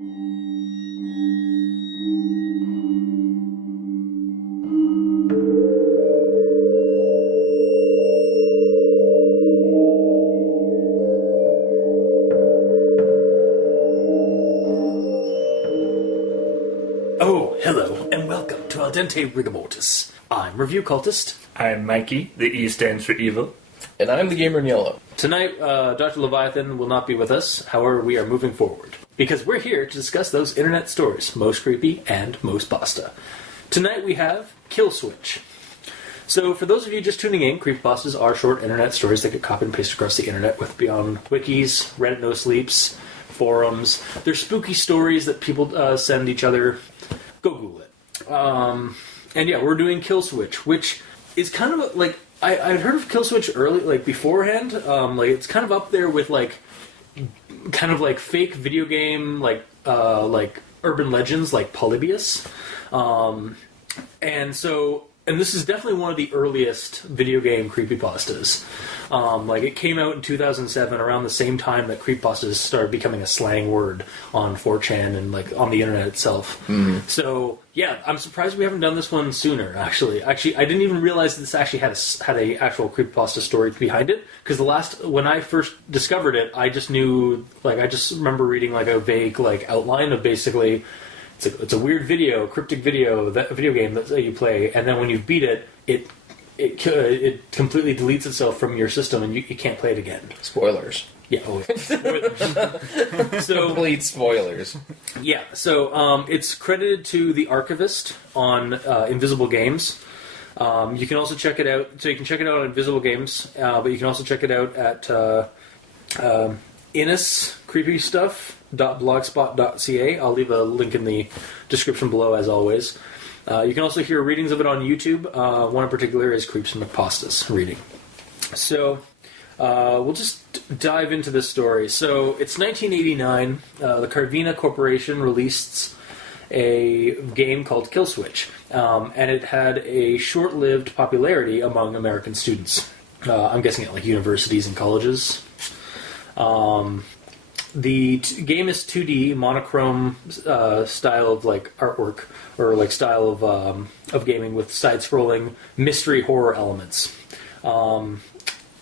Oh, hello, and welcome to Al Dente Rigamortis. I'm Review Cultist. I'm Mikey, the E stands for evil. And I'm the gamer in yellow. Tonight, Dr. Leviathan will not be with us, however, we are moving forward. Because we're here to discuss those internet stories, most creepy and most pasta. Tonight we have Killswitch. So, for those of you just tuning in, creepypastas are short internet stories that get copied and pasted across the internet with beyond wikis, Reddit no sleeps, forums. They're spooky stories that people send each other. Go Google it. And yeah, we're doing Killswitch, which is kind of like I'd heard of Killswitch early, like beforehand. Like it's kind of up there with kind of like fake video game, like urban legends, like Polybius. And this is definitely one of the earliest video game creepypastas. Like it came out in 2007, around the same time that creepypastas started becoming a slang word on 4chan and like on the internet itself. Mm-hmm. So yeah, I'm surprised we haven't done this one sooner. Actually, I didn't even realize this actually had a actual creepypasta story behind it. Because when I first discovered it, I just knew, like, I just remember reading like a vague like outline of basically. It's a weird cryptic video game that you play, and then when you beat it, it completely deletes itself from your system, and you can't play it again. Spoilers. Yeah, spoilers. So complete spoilers. Yeah, so it's credited to the Archavist on Invisible Games. You can also check it out. So you can check it out on Invisible Games, but you can also check it out at inniscreepystuff.blogspot.ca. I'll leave a link in the description below, as always. You can also hear readings of it on YouTube. One in particular is Creeps and McPastas reading. So we'll just dive into this story. So it's 1989. The Karvina Corporation released a game called Killswitch, and it had a short-lived popularity among American students. I'm guessing at like universities and colleges. The game is 2D monochrome style of like artwork or like style of gaming with side-scrolling mystery horror elements, and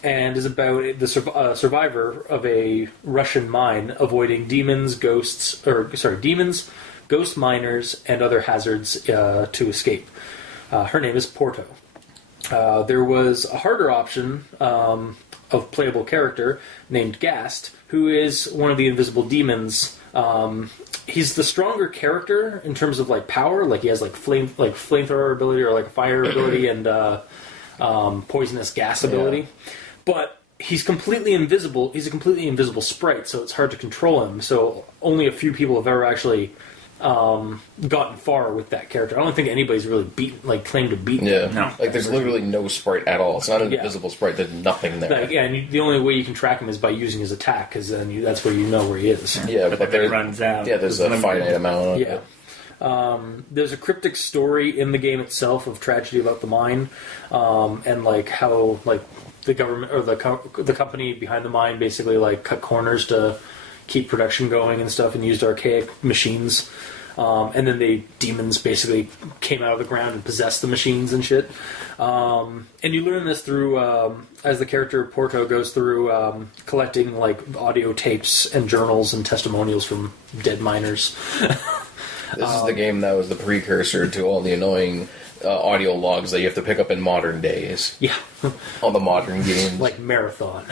is about the survivor of a Russian mine avoiding demons, ghost miners, and other hazards to escape. Her name is Porto. There was a harder option of playable character named Gast, who is one of the invisible demons. He's the stronger character in terms of like power. Like he has like flamethrower ability or like fire ability and poisonous gas ability. Yeah. But he's completely invisible. He's a completely invisible sprite, so it's hard to control him. So only a few people have ever actually gotten far with that character. I don't think anybody's really claimed to beat him. Yeah, no. Like there's literally no sprite at all. It's not an invisible sprite. There's nothing there. Like, yeah, and the only way you can track him is by using his attack, because then that's where you know where he is. Yeah, but it runs out. Yeah, there's a finite amount. Yeah. There's a cryptic story in the game itself of tragedy about the mine, and like how like the government or the company behind the mine basically like cut corners to keep production going and stuff and used archaic machines. And then the demons basically came out of the ground and possessed the machines and shit. And you learn this through, as the character Porto goes through collecting like audio tapes and journals and testimonials from dead miners. This is the game that was the precursor to all the annoying audio logs that you have to pick up in modern days. Yeah. All the modern games. Like Marathon.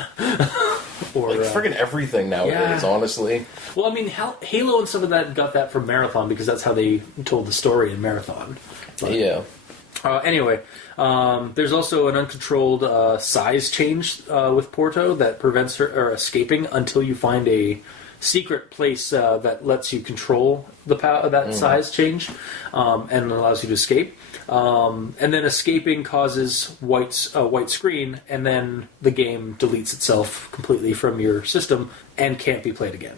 Or like friggin' everything nowadays, honestly. Well, I mean, Halo and stuff like that got that from Marathon because that's how they told the story in Marathon. But, yeah. Anyway, there's also an uncontrolled size change with Porto that prevents her escaping until you find a secret place that lets you control that size change and allows you to escape. And then escaping causes a white screen, and then the game deletes itself completely from your system and can't be played again.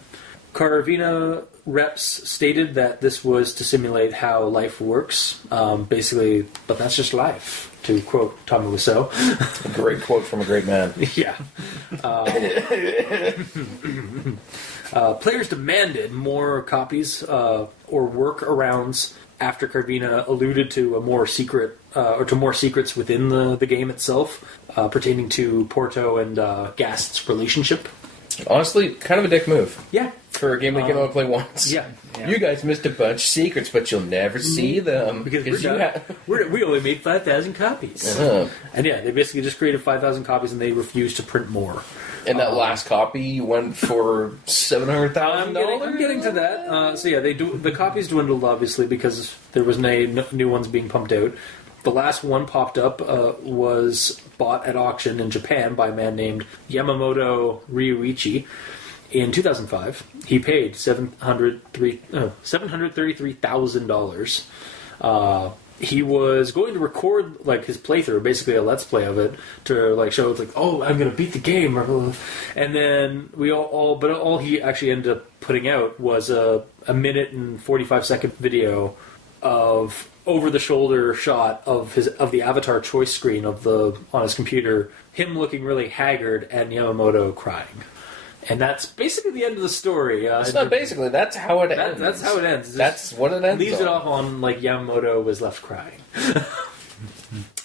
Karvina reps stated that this was to simulate how life works, basically, but that's just life. to quote Tommy Wiseau. A great quote from a great man. Yeah. Players demanded more copies or workarounds after Karvina alluded to a more secret, or to more secrets within the game itself, pertaining to Porto and Gast's relationship. Honestly, kind of a dick move. Yeah. For a game that you can only play once. Yeah. You guys missed a bunch of secrets, but you'll never see them. Because you we only made 5,000 copies. Uh-huh. And yeah, they basically just created 5,000 copies and they refused to print more. And that last copy went for $700,000. I'm getting to that. So yeah, the copies dwindled obviously because there was no new ones being pumped out. The last one popped up was bought at auction in Japan by a man named Yamamoto Ryuichi in 2005. He paid $733,000. He was going to record like his playthrough, basically a let's play of it, to like show it's like, oh, I'm going to beat the game, and then all he actually ended up putting out was a minute and 45-second video of over-the-shoulder shot of the avatar choice screen on his computer, him looking really haggard and Yamamoto crying. And that's basically the end of the story. It's not basically, that's how it ends. That's how it ends. That's what it ends leaves on. it off on, like, Yamamoto was left crying.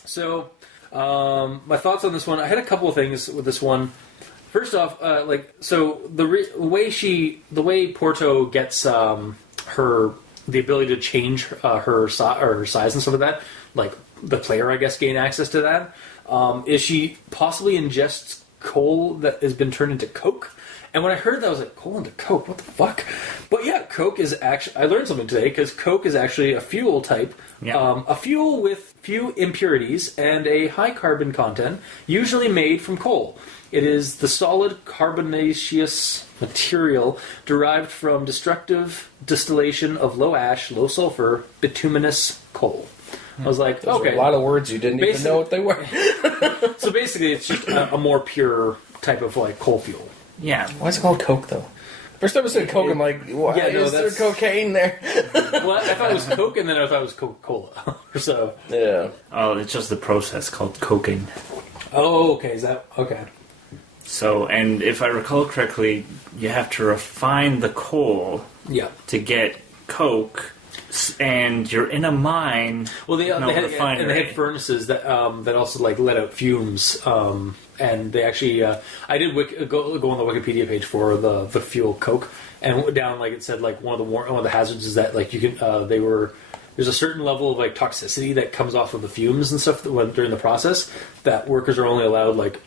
So, my thoughts on this one, I had a couple of things with this one. First off, the way Porto gets the ability to change her size and stuff like that, like the player, I guess, gain access to that, is she possibly ingests coal that has been turned into coke. And when I heard that, I was like, coal into coke? What the fuck? But yeah, coke is actually... I learned something today, because coke is actually a fuel type. Yeah. A fuel with few impurities and a high carbon content, usually made from coal. It is the solid carbonaceous material derived from destructive distillation of low ash, low sulfur, bituminous coal. I was like, Those okay. were a lot of words you didn't even know what they were. So basically, it's just a more pure type of like coal fuel. Yeah. Why is it called Coke, though? First time I said Coke, I'm like, why is there cocaine there? Well, I thought it was Coke, and then I thought it was Coca-Cola. So Yeah. Oh, it's just the process called coking. Oh, okay. Is that okay? So, and if I recall correctly, you have to refine the coal Yeah. to get coke, and you're in a mine. Well, they had refinery. furnaces that also like let out fumes. And they actually, I did go on the Wikipedia page for the fuel coke, and down like it said like one of the hazards is that like you can there's a certain level of like toxicity that comes off of the fumes and stuff during the process that workers are only allowed like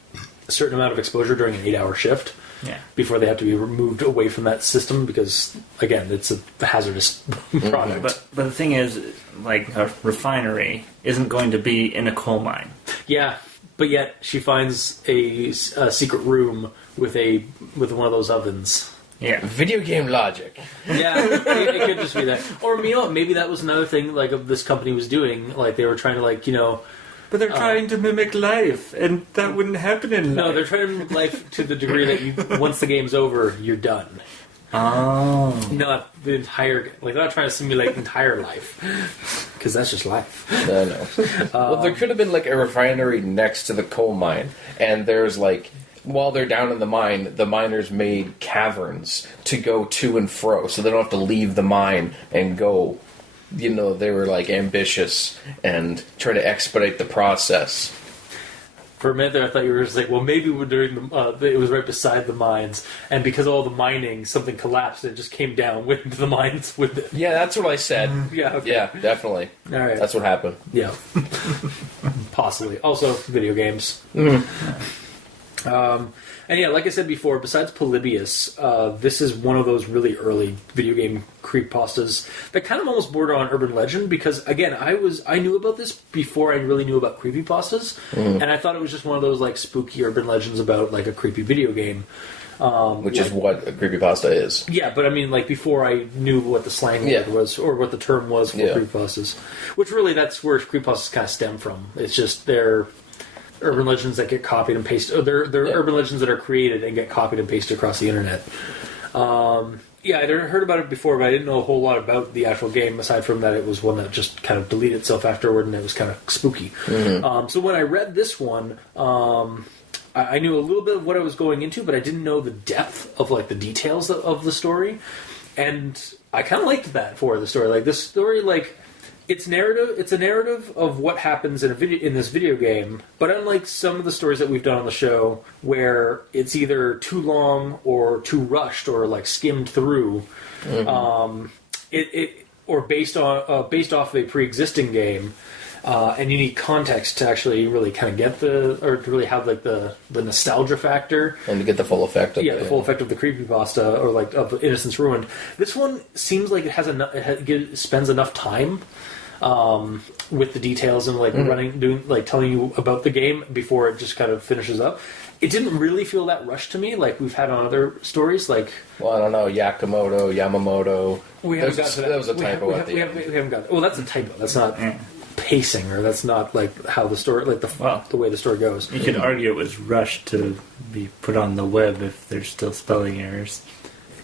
a certain amount of exposure during an 8-hour shift. Yeah. Before they have to be removed away from that system because again it's a hazardous product. But the thing is, like a refinery isn't going to be in a coal mine. Yeah. But yet she finds a secret room with one of those ovens. Yeah. Video game logic. Yeah, it could just be that. Or maybe that was another thing like this company was doing. Like they were trying to like But they're trying to mimic life, and that wouldn't happen in life. No, they're trying to mimic life to the degree that once the game's over, you're done. Oh. Not the entire... Like, they're not trying to simulate entire life. Because that's just life. No. Well, there could have been, like, a refinery next to the coal mine. And there's, like... While they're down in the mine, the miners made caverns to go to and fro. So they don't have to leave the mine and go... They were, like, ambitious and try to expedite the process. For a minute there, I thought you were just like, well, maybe during it was right beside the mines, and because of all the mining, something collapsed and it just came down into the mines with it. Yeah, that's what I said. Yeah, okay. Yeah, definitely. All right. That's what happened. Yeah. Possibly. Also, video games. And yeah, like I said before, besides Polybius, this is one of those really early video game creepypastas that kind of almost border on urban legend because, again, I knew about this before I really knew about creepypastas, and I thought it was just one of those like spooky urban legends about like a creepy video game. Which is what a creepypasta is. Yeah, but I mean, like, before I knew what the slang word was, or what the term was for creepypastas. Which really, that's where creepypastas kind of stem from. It's just they're urban legends that get copied and pasted. They're urban legends that are created and get copied and pasted across the internet. Yeah, I'd heard about it before, but I didn't know a whole lot about the actual game, aside from that it was one that just kind of deleted itself afterward, and it was kind of spooky. So when I read this one, I knew a little bit of what I was going into, but I didn't know the depth of like the details of the story, and I kind of liked that for the story. Like this story, like it's narrative. It's a narrative of what happens in this video game, but unlike some of the stories that we've done on the show, where it's either too long or too rushed or like skimmed through, or based off a pre-existing game. And you need context to actually really kind of get or to really have like the nostalgia factor. And to get the full effect of the full effect of the creepypasta or like of Innocence Ruined. This one seems like it has spends enough time with the details and like telling you about the game before it just kind of finishes up. It didn't really feel that rushed to me like we've had on other stories. Like, well, I don't know, Yamamoto. We haven't got to that. That was a typo at the end. We haven't got. Well, that's a typo. That's not pacing, or that's not like how the story, like the way the story goes. You could argue it was rushed to be put on the web if there's still spelling errors.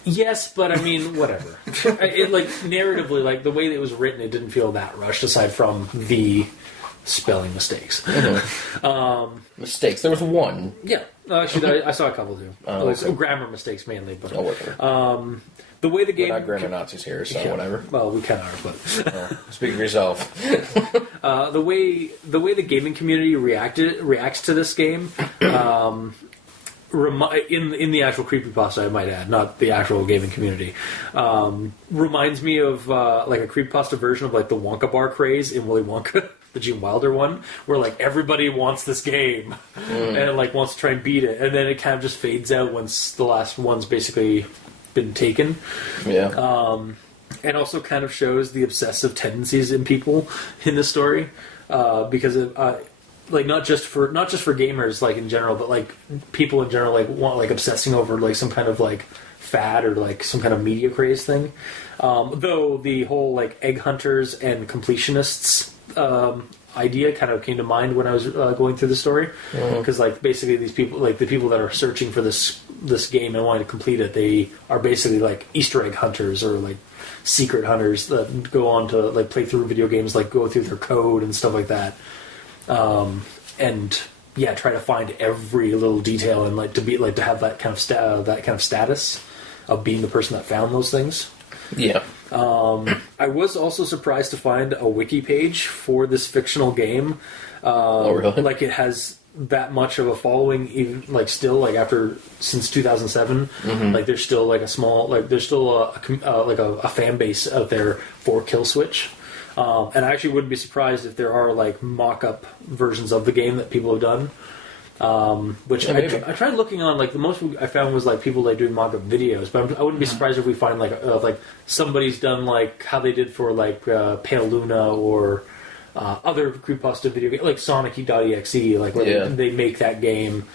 Yes, but I mean, whatever. It like narratively, like the way that it was written, it didn't feel that rushed. Aside from the spelling mistakes. Mistakes. There was one. Yeah, actually, I saw a couple too. Okay. Grammar mistakes mainly, but whatever. The way the game. We're not grammar Nazis here, so whatever. Well, we kind of are, but speak for yourself. the way the gaming community reacts to this game. In the actual creepypasta, I might add, not the actual gaming community, reminds me of like a creepypasta version of like the Wonka bar craze in Willy Wonka, the Gene Wilder one, where like everybody wants this game and like wants to try and beat it, and then it kind of just fades out once the last one's basically been taken. Yeah. And also kind of shows the obsessive tendencies in people in the story, because of. Like not just for gamers like in general, but like people in general like want like obsessing over like some kind of like fad or like some kind of media craze thing. Though the whole like egg hunters and completionists idea kind of came to mind when I was going through the story, because like basically these people, like the people that are searching for this game and wanting to complete it, they are basically like Easter egg hunters or like secret hunters that go on to like play through video games, like go through their code and stuff like that. And yeah, try to find every little detail and like to have that kind of status of being the person that found those things. Yeah. I was also surprised to find a wiki page for this fictional game. Oh, really? Like it has that much of a following, even like still like since 2007. Like there's still like a small there's still a fan base out there for Killswitch. And I actually wouldn't be surprised if there are like mock-up versions of the game that people have done. Which I tried looking on, like the most I found was like people like doing mock-up videos, but I wouldn't be surprised if we find like somebody's done like how they did for like Pale Luna or other creepypasta video games like Sonic.exe, like where they make that game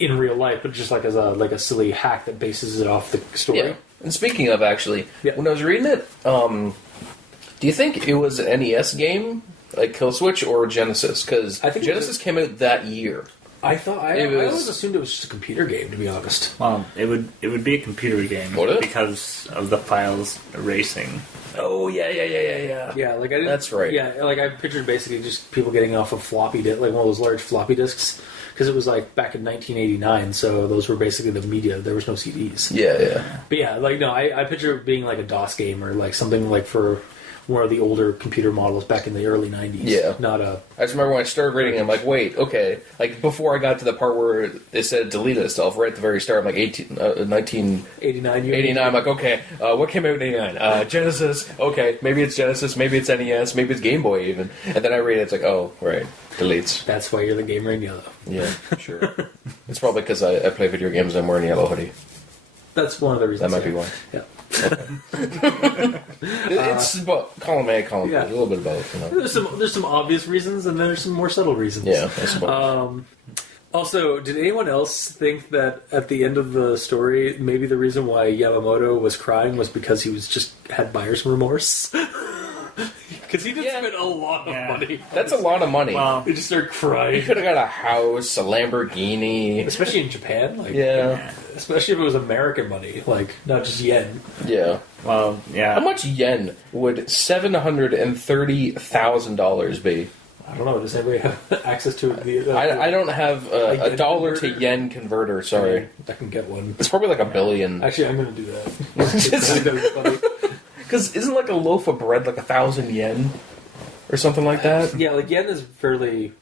in real life, but just like as a silly hack that bases it off the story. Yeah. And speaking of actually, when I was reading it, do you think it was an NES game, like Killswitch, or Genesis? Because Genesis came out that year. I always assumed it was just a computer game, to be honest. Well, it would be a computer game because of the files erasing. Oh yeah. Yeah, like I didn't. That's right. Yeah, like I pictured basically just people getting off of floppy disk, like one of those large floppy disks, because it was like back in 1989, so those were basically the media. There was no CDs. Yeah. But yeah, like no, I picture it being like a DOS game or like something like for one of the older computer models back in the early 90s. Yeah. Not a... I just remember when I started reading it, I'm like, wait, okay. Like, before I got to the part where it said deleted itself, right at the very start, I'm like, 1989. 89, I'm like, okay, what came out in 89? Genesis, okay, maybe it's Genesis, maybe it's NES, maybe it's Game Boy even. And then I read it, it's like, oh, right, deletes. That's why you're the gamer in yellow. Yeah, sure. It's probably because I play video games and I'm wearing a yellow hoodie. That's one of the reasons. That might be why. Yeah. Okay. It's column A, column B, a little bit of both. You know? There's some obvious reasons, and then there's some more subtle reasons. Yeah, I suppose. Also, did anyone else think that at the end of the story, maybe the reason why Yamamoto was crying was because he was just had buyer's remorse? Because he did spend a lot of money. That's a lot of money. Wow. He just started crying. He could have got a house, a Lamborghini. Especially in Japan. Like, yeah. especially if it was American money, like not just yen. Yeah. Well, yeah. How much yen would $730,000 be? I don't know. Does anybody have access to the? I don't have a dollar to yen converter. Sorry, I can get one. it's probably like $1 billion. Actually, I'm going to do that. I think that'd be funny. Because isn't like a loaf of bread like 1,000 yen or something like that? Yeah, like yen is fairly.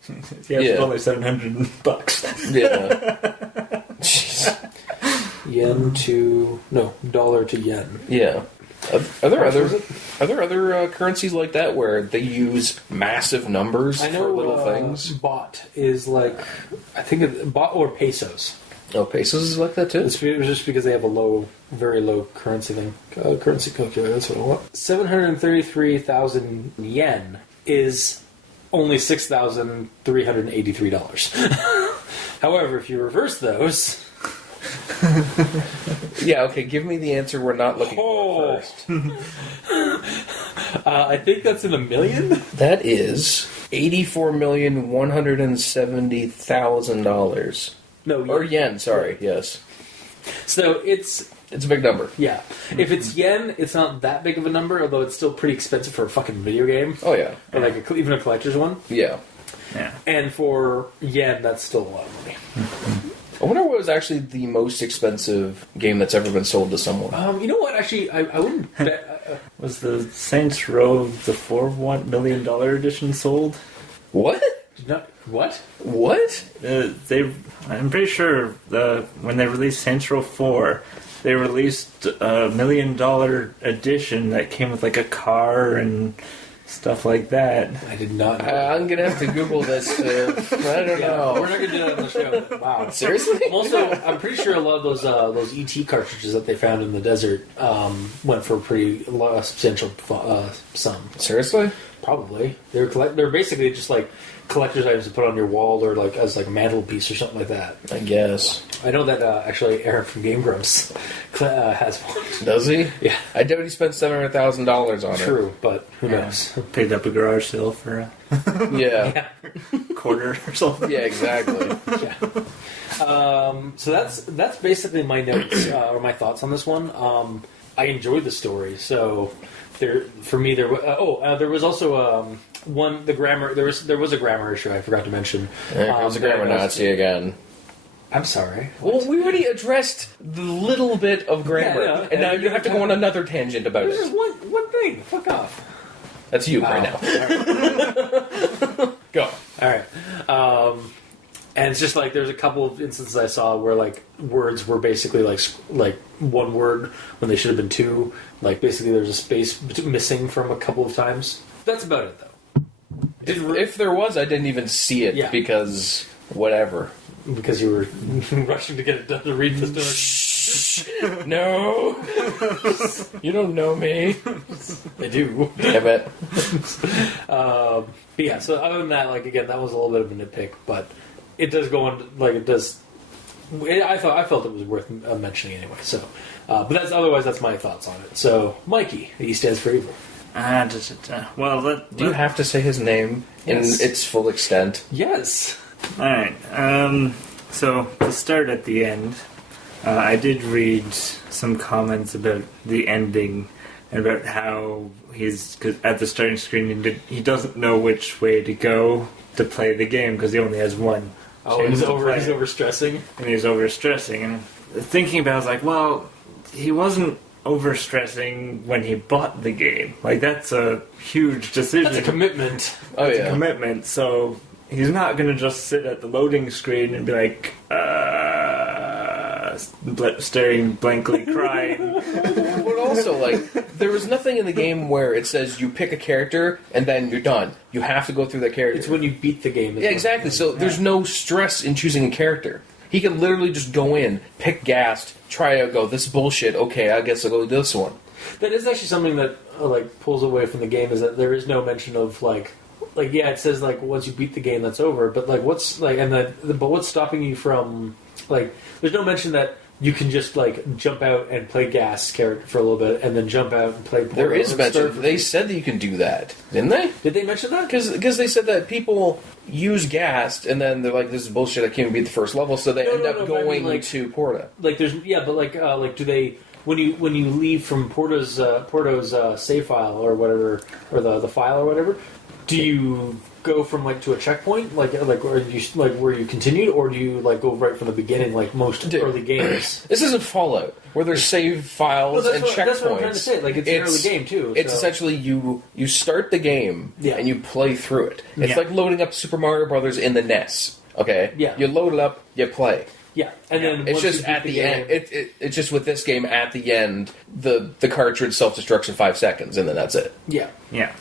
Yeah, Yeah. it's only $700. Yeah. Jeez. Dollar to yen. Yeah. Are there How much was other currencies like that where they use massive numbers I know for little things? Baht is like, I think baht or pesos. Oh, pesos is like that too. It's just because they have a very low currency thing. Currency calculator. That's what I want. 733,000 yen is only $6,383. However, if you reverse those. Yeah, okay, give me the answer we're not looking for first. I think that's in a million? That is $84,170,000. No, Or yen, sorry, yes. So it's a big number. Yeah. If it's yen, it's not that big of a number, although it's still pretty expensive for a fucking video game. Oh, yeah. Or like even a collector's one. Yeah. Yeah. And for yen, that's still a lot of money. I wonder what was actually the most expensive game that's ever been sold to someone. You know what? Actually, I wouldn't bet. Was the Saints Row the $4 million edition sold? What? What? What? I'm pretty sure when they released Saints Row 4, they released a $1 million edition that came with like a car and stuff like that. I did not know. I'm gonna have to Google this. I don't know. We're not gonna do that on the show. Wow. Seriously? I'm pretty sure a lot of those ET cartridges that they found in the desert went for a pretty substantial sum. Seriously? Probably. They're basically just like collector's items to put on your wall or like as like a mantelpiece or something like that. I guess. I know that actually Aaron from Game Grumps has one. Does he? Yeah. I doubt he spent $700,000 on True, but who knows? Picked up a garage sale for it. Yeah. a quarter or something. Yeah, exactly. Yeah. So that's basically my notes or my thoughts on this one. I enjoyed the story, so there was also the grammar. There was a grammar issue I forgot to mention. There was a grammar Nazi again. I'm sorry. Well, we already addressed the little bit of grammar, Yeah, and now you have to go on another tangent about This it. is one thing. Fuck off. That's you right now. Go. All right. And it's just like there's a couple of instances I saw where like words were basically like one word when they should have been two. Like basically there's a space missing from a couple of times. That's about it though. If there was, I didn't even see it because whatever. Because you were rushing to get it done to read the story. No. You don't know me. I do. Damn it. But yeah, so other than that, like again, that was a little bit of a nitpick, but it does go on like it does. I felt it was worth mentioning anyway. So, but that's my thoughts on it. So, Mikey, E stands for evil. Well, do you have to say his name in its full extent? Yes. All right. So to start at the end, I did read some comments about the ending and about how cause at the starting screen he doesn't know which way to go to play the game because he only has one. Oh, he's overstressing. And he's overstressing. And thinking about it, I was like, well, he wasn't overstressing when he bought the game. Like, that's a huge decision. That's a commitment. That's a commitment. So he's not going to just sit at the loading screen and be like, staring blankly, crying. But also, like, there was nothing in the game where it says you pick a character and then you're done. You have to go through that character. It's when you beat the game. Yeah, exactly. So there's no stress in choosing a character. He can literally just go in, pick Gast, try out, go, this is bullshit, okay, I guess I'll go do this one. That is actually something that like pulls away from the game, is that there is no mention of like yeah, it says like once you beat the game that's over, but like what's like but what's stopping you from like there's no mention that you can just like jump out and play Gas character for a little bit, and then jump out and play. There is mention. They said that you can do that, didn't they? Did they mention that? Because they said that people use Ghast, and then they're like, "This is bullshit. I can't beat the first level," so they end up going to Porta. Like there's but do they when you leave from Porto's save file or whatever, or the file or whatever, do you go from like to a checkpoint or you like where you continued, or do you like go right from the beginning like most early games? This isn't Fallout where there's save files and checkpoints. That's what I'm trying to say. Like it's an early game too. It's essentially you start the game and you play through it. It's like loading up Super Mario Brothers in the NES. Okay, you load it up, you play. Yeah, and then it's just at the end. It's just with this game at the end, the cartridge self destructs in 5 seconds, and then that's it. Yeah.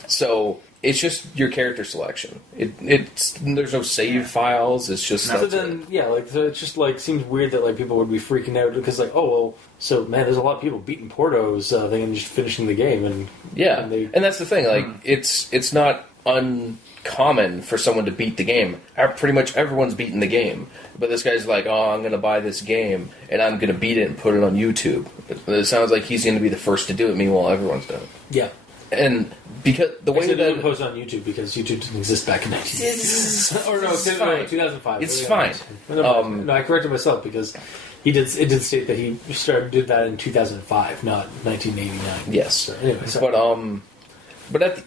So it's just your character selection. There's no save files. It's just so it just like seems weird that like people would be freaking out because like, oh well, so man, there's a lot of people beating Porto's thing and just finishing the game and and that's the thing. Like it's not uncommon for someone to beat the game. Pretty much everyone's beaten the game, but this guy's like, oh, I'm going to buy this game and I'm going to beat it and put it on YouTube. It sounds like he's going to be the first to do it. Meanwhile, everyone's done it. Yeah. And because the way that it post on YouTube because YouTube didn't exist back in 2005. It's fine. No, I corrected myself because it did state that he did that in 2005, not 1989. Yes. So, anyway, sorry. But at the,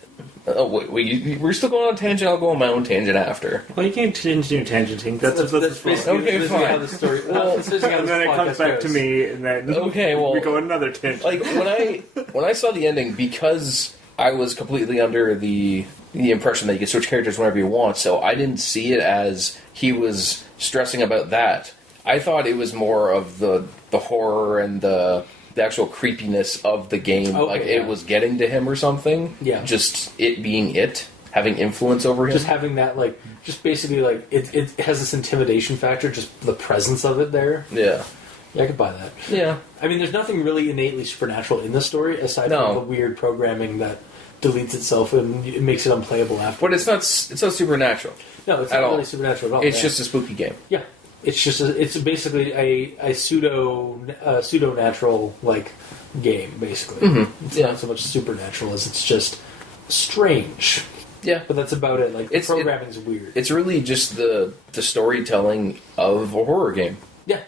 we're still going on a tangent. I'll go on my own tangent after. Well, you can't continue tangenting. That's basically okay. Fine. How the story. And then it comes back to me, and then we go on another tangent. Like when I saw the ending, because I was completely under the impression that you can switch characters whenever you want, so I didn't see it as he was stressing about that. I thought it was more of the horror and the actual creepiness of the game, it was getting to him or something. Yeah. Just it being having influence over him. Just having that, just basically, it has this intimidation factor, just the presence of it there. Yeah. Yeah, I could buy that. Yeah. I mean, there's nothing really innately supernatural in the story, aside from the weird programming that deletes itself and it makes it unplayable after. But it's not supernatural. No, it's not really supernatural at all. It's just a spooky game. Yeah. It's basically a pseudo natural game basically. Mm-hmm. It's not so much supernatural as it's just strange. Yeah, but that's about it. The programming's weird. It's really just the storytelling of a horror game. Yeah,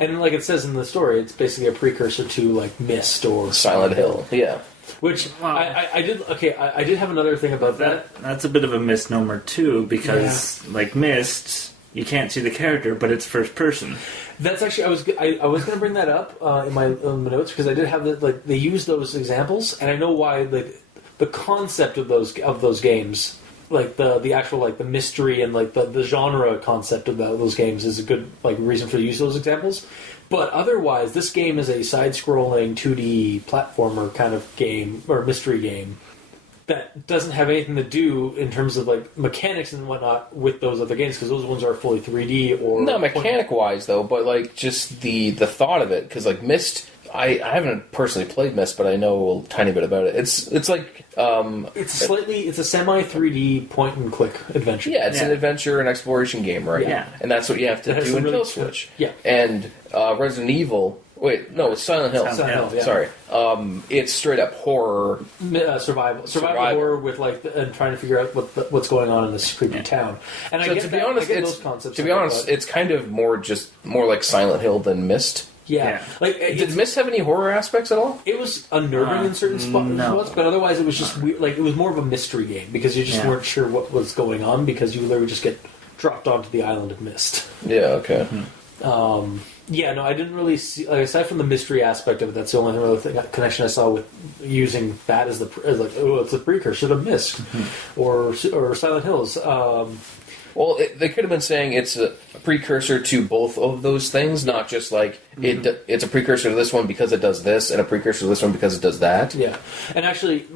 and like it says in the story, it's basically a precursor to Myst or Silent Hill. Yeah. Which I did. Okay, I did have another thing about that. That's a bit of a misnomer too, because Myst, you can't see the character, but it's first person. That's actually I was going to bring that up in my notes because I did have they use those examples, and I know why the concept of those games, the actual the mystery and the genre concept of those games is a good reason for the use of those examples. But otherwise, this game is a side-scrolling 2D platformer kind of game or mystery game that doesn't have anything to do in terms of mechanics and whatnot with those other games, because those ones are fully 3D or not mechanic wise though, but just the thought of it, because Myst, I haven't personally played Myst, but I know a tiny bit about it. It's a semi 3D point and click adventure. Yeah, it's an adventure and exploration game, right? Yeah, and that's what you have to do in Killswitch. Yeah, and Resident Evil. Wait, no, it's Silent Hill. Silent Hill, yeah. Sorry. It's straight up horror. Survival horror with and trying to figure out what's going on in this creepy town. And so I get those concepts. To be honest, it's kind of more like Silent Hill than Myst. Yeah. Did Myst have any horror aspects at all? It was unnerving in certain spots, but otherwise it was just weird. It was more of a mystery game because you just weren't sure what was going on because you literally just get dropped onto the island of Myst. Yeah. Okay. Yeah, no, I didn't really see. Aside from the mystery aspect of it, that's the only other connection I saw with using that as it's a precursor to Myst or Silent Hills. Well, they could have been saying it's a precursor to both of those things, not just it's a precursor to this one because it does this, and a precursor to this one because it does that. Yeah, and actually,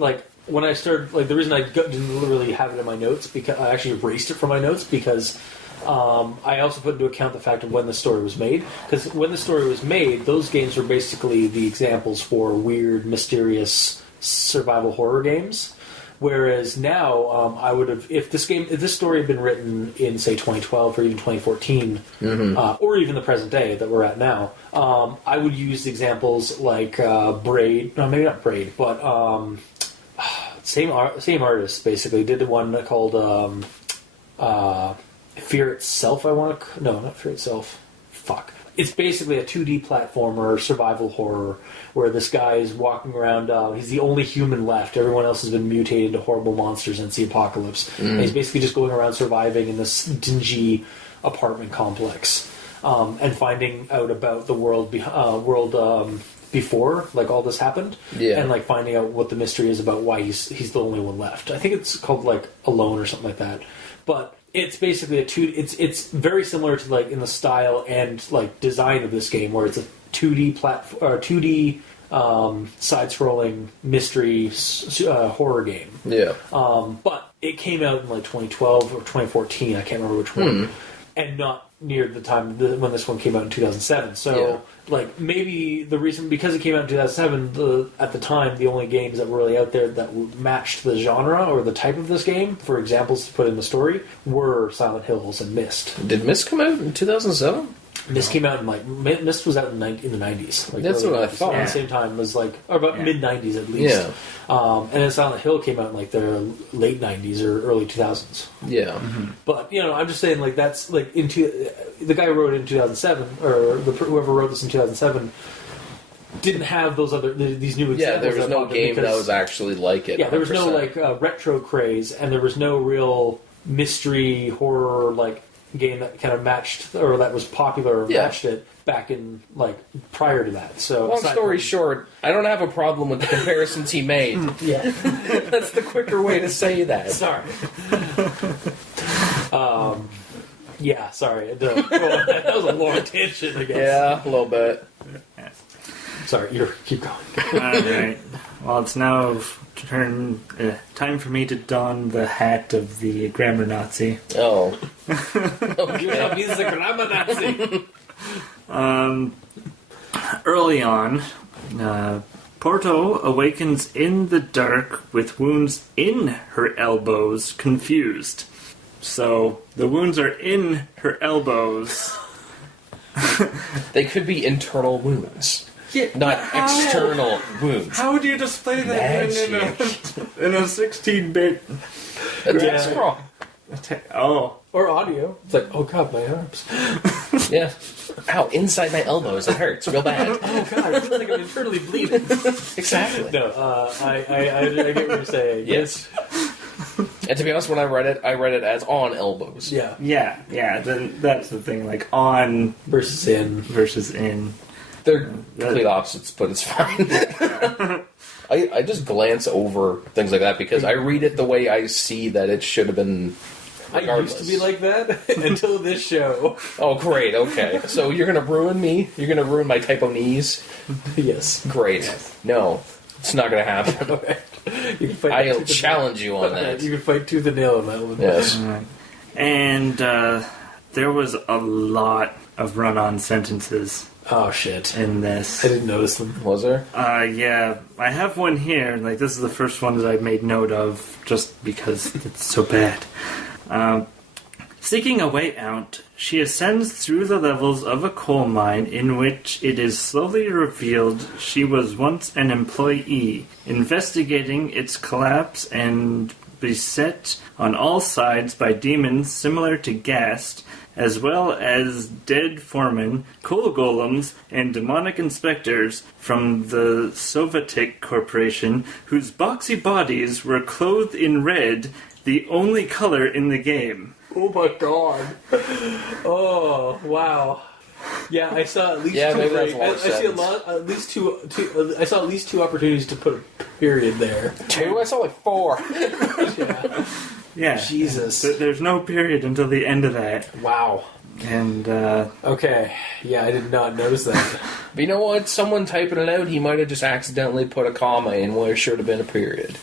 when I started, the reason I didn't really have it in my notes because I actually erased it from my notes because. I also put into account the fact of when the story was made, because when the story was made, those games were basically the examples for weird, mysterious survival horror games, Whereas now, I would have, if this story had been written in, say, 2012 or even 2014, or even the present day that we're at now, I would use examples like Braid. No, maybe not Braid, but same artist basically did one called Fear Itself. No, not Fear Itself. Fuck. It's basically a 2D platformer, survival horror, where this guy is walking around, he's the only human left. Everyone else has been mutated into horrible monsters and it's the apocalypse. And he's basically just going around surviving in this dingy apartment complex, and finding out about the world before, like, all this happened. Yeah. And, like, finding out what the mystery is about why he's the only one left. I think it's called, like, Alone or something like that. But it's basically it's very similar to, like, in the style and, like, design of this game, where it's a 2D side-scrolling mystery horror game. Yeah. But it came out in, like, 2012 or 2014. I can't remember which one. And not near the time when this one came out in 2007. So, like, maybe the reason, because it came out in 2007, at the time, the only games that were really out there that matched the genre or the type of this game, for examples to put in the story, were Silent Hills and Myst. Did Myst come out in 2007? Myst came out in, like, Myst was out in the 90s. Like, that's what I thought. At the same time as, like, or about mid-90s at least. Yeah. And then Silent Hill came out in, like, the late 90s or early 2000s. Yeah. But, you know, I'm just saying, like, that's, like, the guy who wrote it in 2007, or whoever wrote this in 2007, didn't have these new examples. Yeah, there was no game that was actually like it. Yeah, there was 100%. no, like, retro craze, and there was no real mystery, horror, like, game that kind of matched, or that was popular or matched it back in, like, prior to that. So, long story short, I don't have a problem with the comparisons he made. Yeah. That's the quicker way to say that. Sorry. Yeah, sorry. That was a long tangent, I guess. Yeah, a little bit. Sorry, keep going. Alright. Well, it's now time for me to don the hat of the grammar Nazi. Oh. Okay. He's a grammar Nazi. Early on, Porto awakens in the dark with wounds in her elbows, confused. So, the wounds are in her elbows. They could be internal wounds. Yeah, not external wounds. How would you display that in a 16-bit... scroll. Oh. Or audio. It's like, oh god, my arms. Yeah. Ow, inside my elbows, it hurts real bad. Oh god, I feel like I'm internally bleeding. Exactly. No, I get what you're saying. Yes. And to be honest, when I read it as on elbows. Yeah. Yeah, then that's the thing, like, on versus in. They're complete opposites, but it's fine. I just glance over things like that because I read it the way I see that it should have been. Regardless. I used to be like that until this show. Oh, great. Okay, so you're gonna ruin me. You're gonna ruin my typo-nese. Yes. Great. Yes. No, it's not gonna happen. Okay. I'll challenge you on that. You can fight tooth and nail on that one. Yes. And there was a lot of run-on sentences. Oh shit! In this, I didn't notice them. Was there? Yeah, I have one here. Like, this is the first one that I've made note of, just because it's so bad. Seeking a way out, she ascends through the levels of a coal mine in which it is slowly revealed she was once an employee, investigating its collapse and beset on all sides by demons similar to Ghast, as well as dead foremen, coal golems, and demonic inspectors from the Sovitic Corporation, whose boxy bodies were clothed in red, the only color in the game. Oh my god. Oh, wow. Yeah, I saw at least two. Maybe I see at least two. I saw at least two opportunities to put a period there. Two? I saw like 4. Yeah. Yeah. Jesus. There's no period until the end of that. Wow. And, okay. Yeah, I did not notice that. But you know what? Someone typing it out, he might have just accidentally put a comma in where it should have been a period.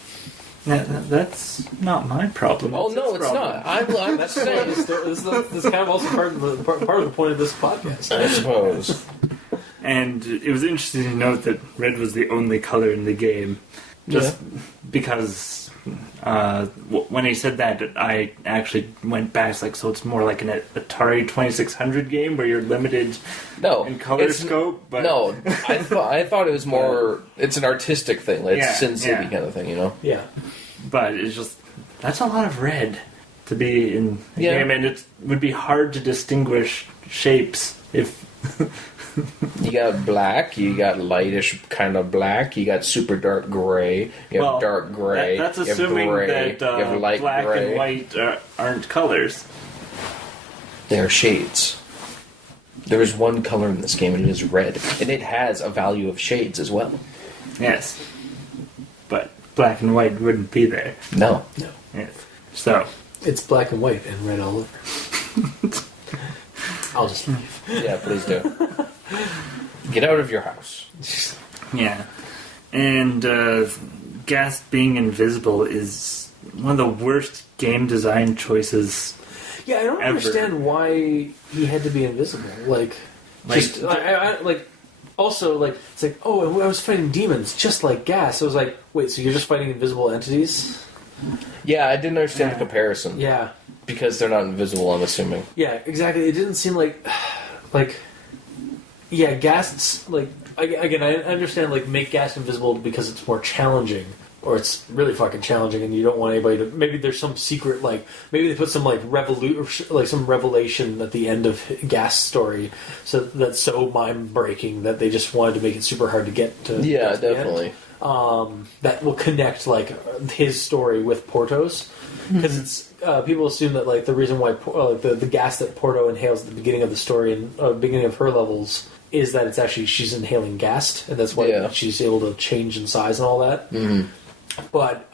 That's not my problem. Oh, no, it's not. I'm That's saying this is kind of also part of the point of this podcast. I suppose. And it was interesting to note that red was the only color in the game. Just because when he said that, I actually went back. It's like, so it's more like an Atari 2600 game where you're limited in color scope. But no, I thought it was more. It's an artistic thing. Like it's Sin City kind of thing, you know. Yeah, but it's just that's a lot of red to be in a game, and it would be hard to distinguish shapes if. You got black, you got lightish kind of black, you got super dark gray, you have dark gray. That's assuming gray, that you have light black gray. and white aren't colors. They're shades. There is one color in this game, and it is red, and it has a value of shades as well. Yes, but black and white wouldn't be there. No. Yes. So it's black and white and red all over. I'll just leave. Yeah, please do. Get out of your house. yeah, and Ghast being invisible is one of the worst game design choices. Yeah, I don't understand why he had to be invisible. Also, it's like, oh, I was fighting demons just like Ghast. I was like, wait, so you're just fighting invisible entities? Yeah, I didn't understand the comparison. Yeah. Because they're not invisible, I'm assuming. Yeah, exactly. It didn't seem like... Yeah, Ghast's, again, I understand, make Ghast invisible because it's more challenging, or it's really fucking challenging, and you don't want anybody to... Maybe there's some secret, maybe they put some, some revelation at the end of Ghast's story, so that's so mind-breaking that they just wanted to make it super hard to get to... Yeah, get to definitely. That will connect, his story with Porto's. Because it's... people assume that, the reason why the gas that Porto inhales at the beginning of the story and beginning of her levels is that it's actually she's inhaling gas, and that's why she's able to change in size and all that. Mm-hmm. But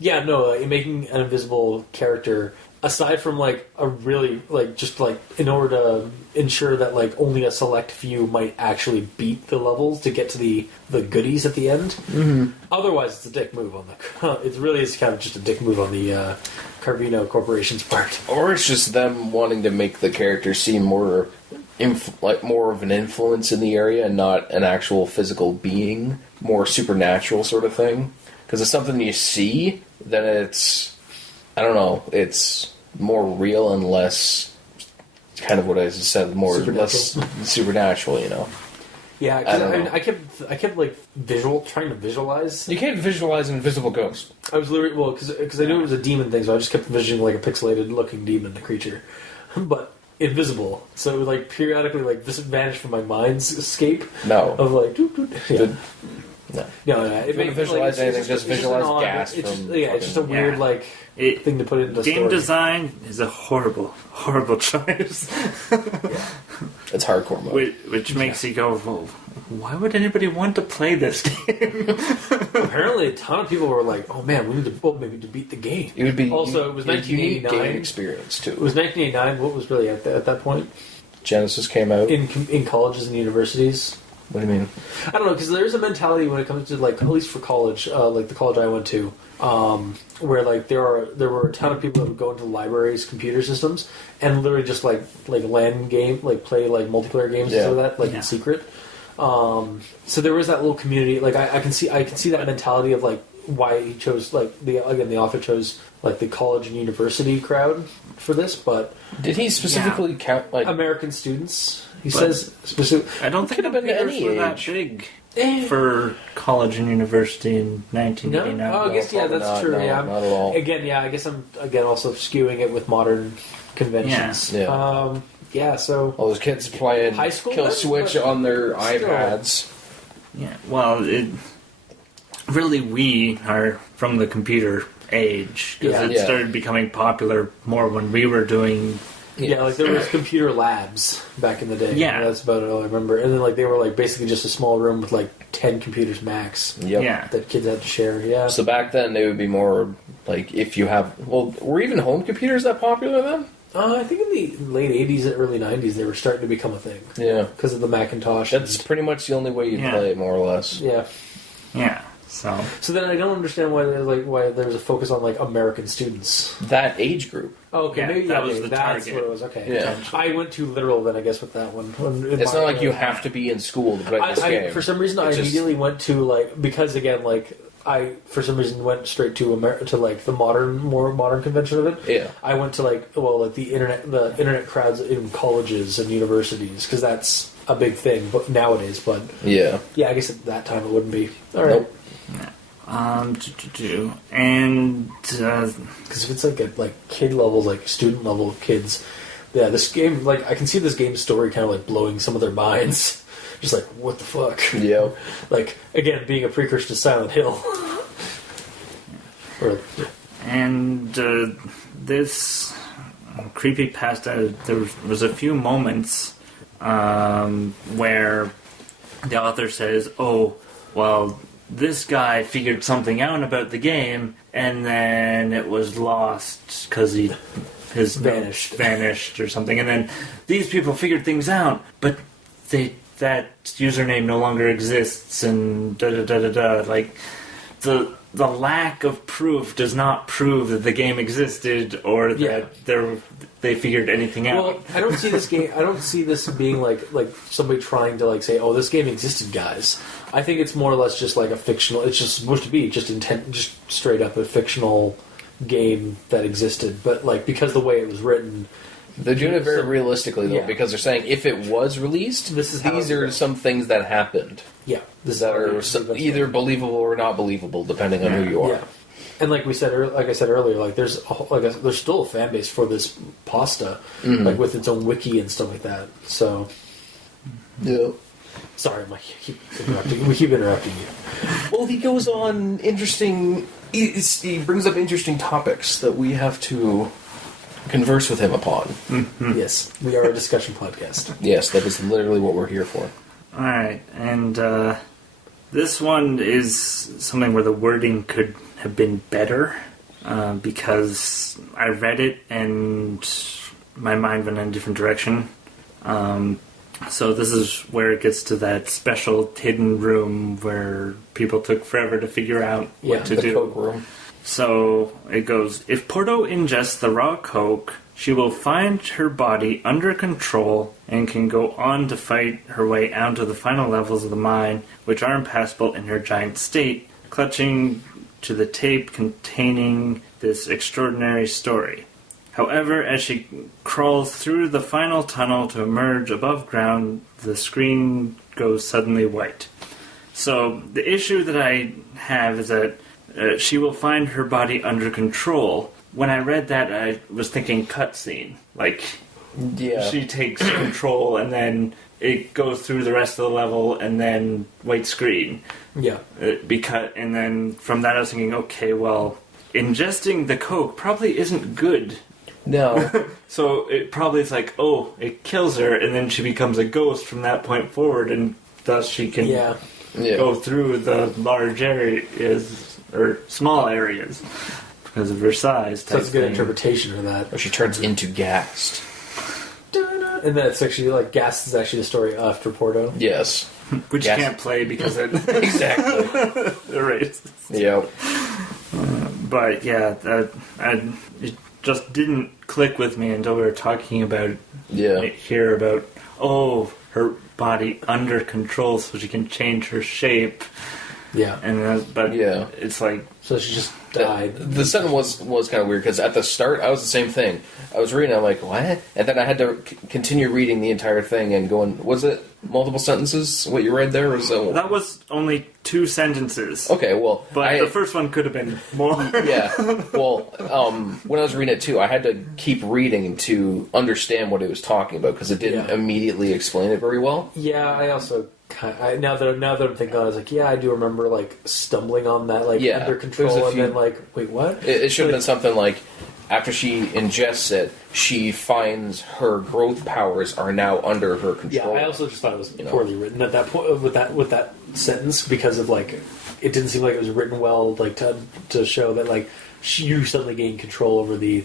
making an invisible character, aside from a really in order to ensure that only a select few might actually beat the levels to get to the goodies at the end. Mm-hmm. Otherwise, it's a dick move on the. It really is kind of just a dick move on the Karvina Corporation's part. Or it's just them wanting to make the character seem more more of an influence in the area and not an actual physical being, more supernatural sort of thing. Because it's something you see, then it's, I don't know, it's more real and less, kind of what I just said, less supernatural, you know. Yeah, because I kept trying to visualize. You can't visualize an invisible ghost. I was literally because I knew it was a demon thing, so I just kept envisioning a pixelated looking demon, the creature, but invisible. So it would periodically this vanished from my mind's escape. No. Of No. No. If you visualize anything, just visualize gas from... It's just a weird thing to put into game story. Design is a horrible, horrible choice. It's hardcore mode. Which makes you go, well, why would anybody want to play this game? Apparently, a ton of people were like, "Oh man, we need to maybe to beat the game." It would be also. It was 1989. Game experience too. It was 1989. What was really at that point? Genesis came out in colleges and universities. What do you mean? I don't know, because there's a mentality when it comes to at least for college, the college I went to, where there were a ton of people that would go into the library's computer systems and literally just LAN game, play multiplayer games and stuff like that, in secret. So there was that little community. I can see that mentality of why he chose the author chose the college and university crowd for this, but did he specifically count American students? He says specific. I don't think could have been computers any were that age. big for college and university in 1989. No? Oh, I guess probably that's not, true. no, Yeah, not at all. Again, I guess I'm also skewing it with modern conventions. Yeah. So all those kids playing high school Killswitch on their still. iPads. Yeah, well, we are from the computer age because it started becoming popular more when we were doing. Yeah, there was computer labs back in the day. Yeah. That's about all I remember. And then they were basically just a small room with 10 computers max. Yep. Yeah. That kids had to share. Yeah. So back then they would be more if you have were even home computers that popular then? I think in the late 80s and early 90s they were starting to become a thing. Yeah. Because of the Macintosh. That's pretty much the only way you play it, more or less. Yeah. Yeah. So then I don't understand why there's a focus on American students. That age group. Oh, okay, Yeah, maybe that was the that's target. what it was. Okay, Yeah. I went too literal then, I guess, with that one. It's not you have to be in school to play this game. For some reason, I It's just- immediately went to because again, I for some reason went straight to to like the more modern convention of it. Yeah. I went to like the internet crowds in colleges and universities because that's a big thing, but nowadays. But yeah, I guess at that time it wouldn't be. All right. Nope. And because if it's like kid level, like student level kids, yeah, this game, like I can see this game's story kind of like blowing some of their minds. Just like, what the fuck? Yeah. Like, again, being a precursor to Silent Hill. This creepypasta, there was a few moments where the author says, "Oh, well, this guy figured something out about the game, and then it was lost because his vanished or something, and then these people figured things out, but that username no longer exists, and da-da-da-da-da." Like, the lack of proof does not prove that the game existed or that they figured anything out. Well, I don't see this game. I don't see this being like somebody trying to like say, "Oh, this game existed, guys." I think it's more or less just like a fictional. It's just supposed to be just straight up a fictional game that existed, but like because the way it was written. They're doing it very realistically, though, because they're saying if it was released, these are some things that happened. Yeah. That are either believable or not believable, depending on who you are. Yeah. And like I said earlier, like there's still a fan base for this pasta, like with its own wiki and stuff like that. So, yeah. Sorry, Mike. We keep interrupting you. Well, he goes on interesting. He brings up interesting topics that we have to converse with him upon. Mm-hmm. Yes, we are a discussion podcast. Yes, that is literally what we're here for. Alright, and this one is something where the wording could have been better, because I read it and my mind went in a different direction. So this is where it gets to that special hidden room where people took forever to figure out what to do. Coke room. So it goes, if Porto ingests the raw coke, she will find her body under control and can go on to fight her way out to the final levels of the mine, which are impassable in her giant state, clutching to the tape containing this extraordinary story. However, as she crawls through the final tunnel to emerge above ground, the screen goes suddenly white. So the issue that I have is that she will find her body under control. When I read that, I was thinking cutscene. Like, she takes control and then it goes through the rest of the level and then white screen. Yeah. And then from that I was thinking, okay, well, ingesting the coke probably isn't good. No. So it probably is like, oh, it kills her and then she becomes a ghost from that point forward, and thus she can go through the large areas or small areas because of her size. So that's a good interpretation of that. Or she turns into Ghast. And that's actually like Ghast is actually the story after Porto. Yes. Which you can't play because it exactly. erased. Yep. But yeah, it just didn't click with me until we were talking about here about her body under control so she can change her shape. Yeah. And it's like, so she just died. The sentence was kind of weird because at the start I was the same thing. I was reading, I'm like, what? And then I had to continue reading the entire thing and going, was it multiple sentences? What you read there was that was only 2 sentences. Okay, well, but the first one could have been more. Yeah. Well, when I was reading it too, I had to keep reading to understand what it was talking about because it didn't immediately explain it very well. Yeah, I also. Now that I'm thinking on it, I was like, I do remember like stumbling on that under control, and then like, wait, what? It should have been something like, after she ingests it, she finds her growth powers are now under her control. Yeah, I also just thought it was poorly written at that point with that sentence because of like, it didn't seem like it was written well, like to show that like you suddenly gain control over the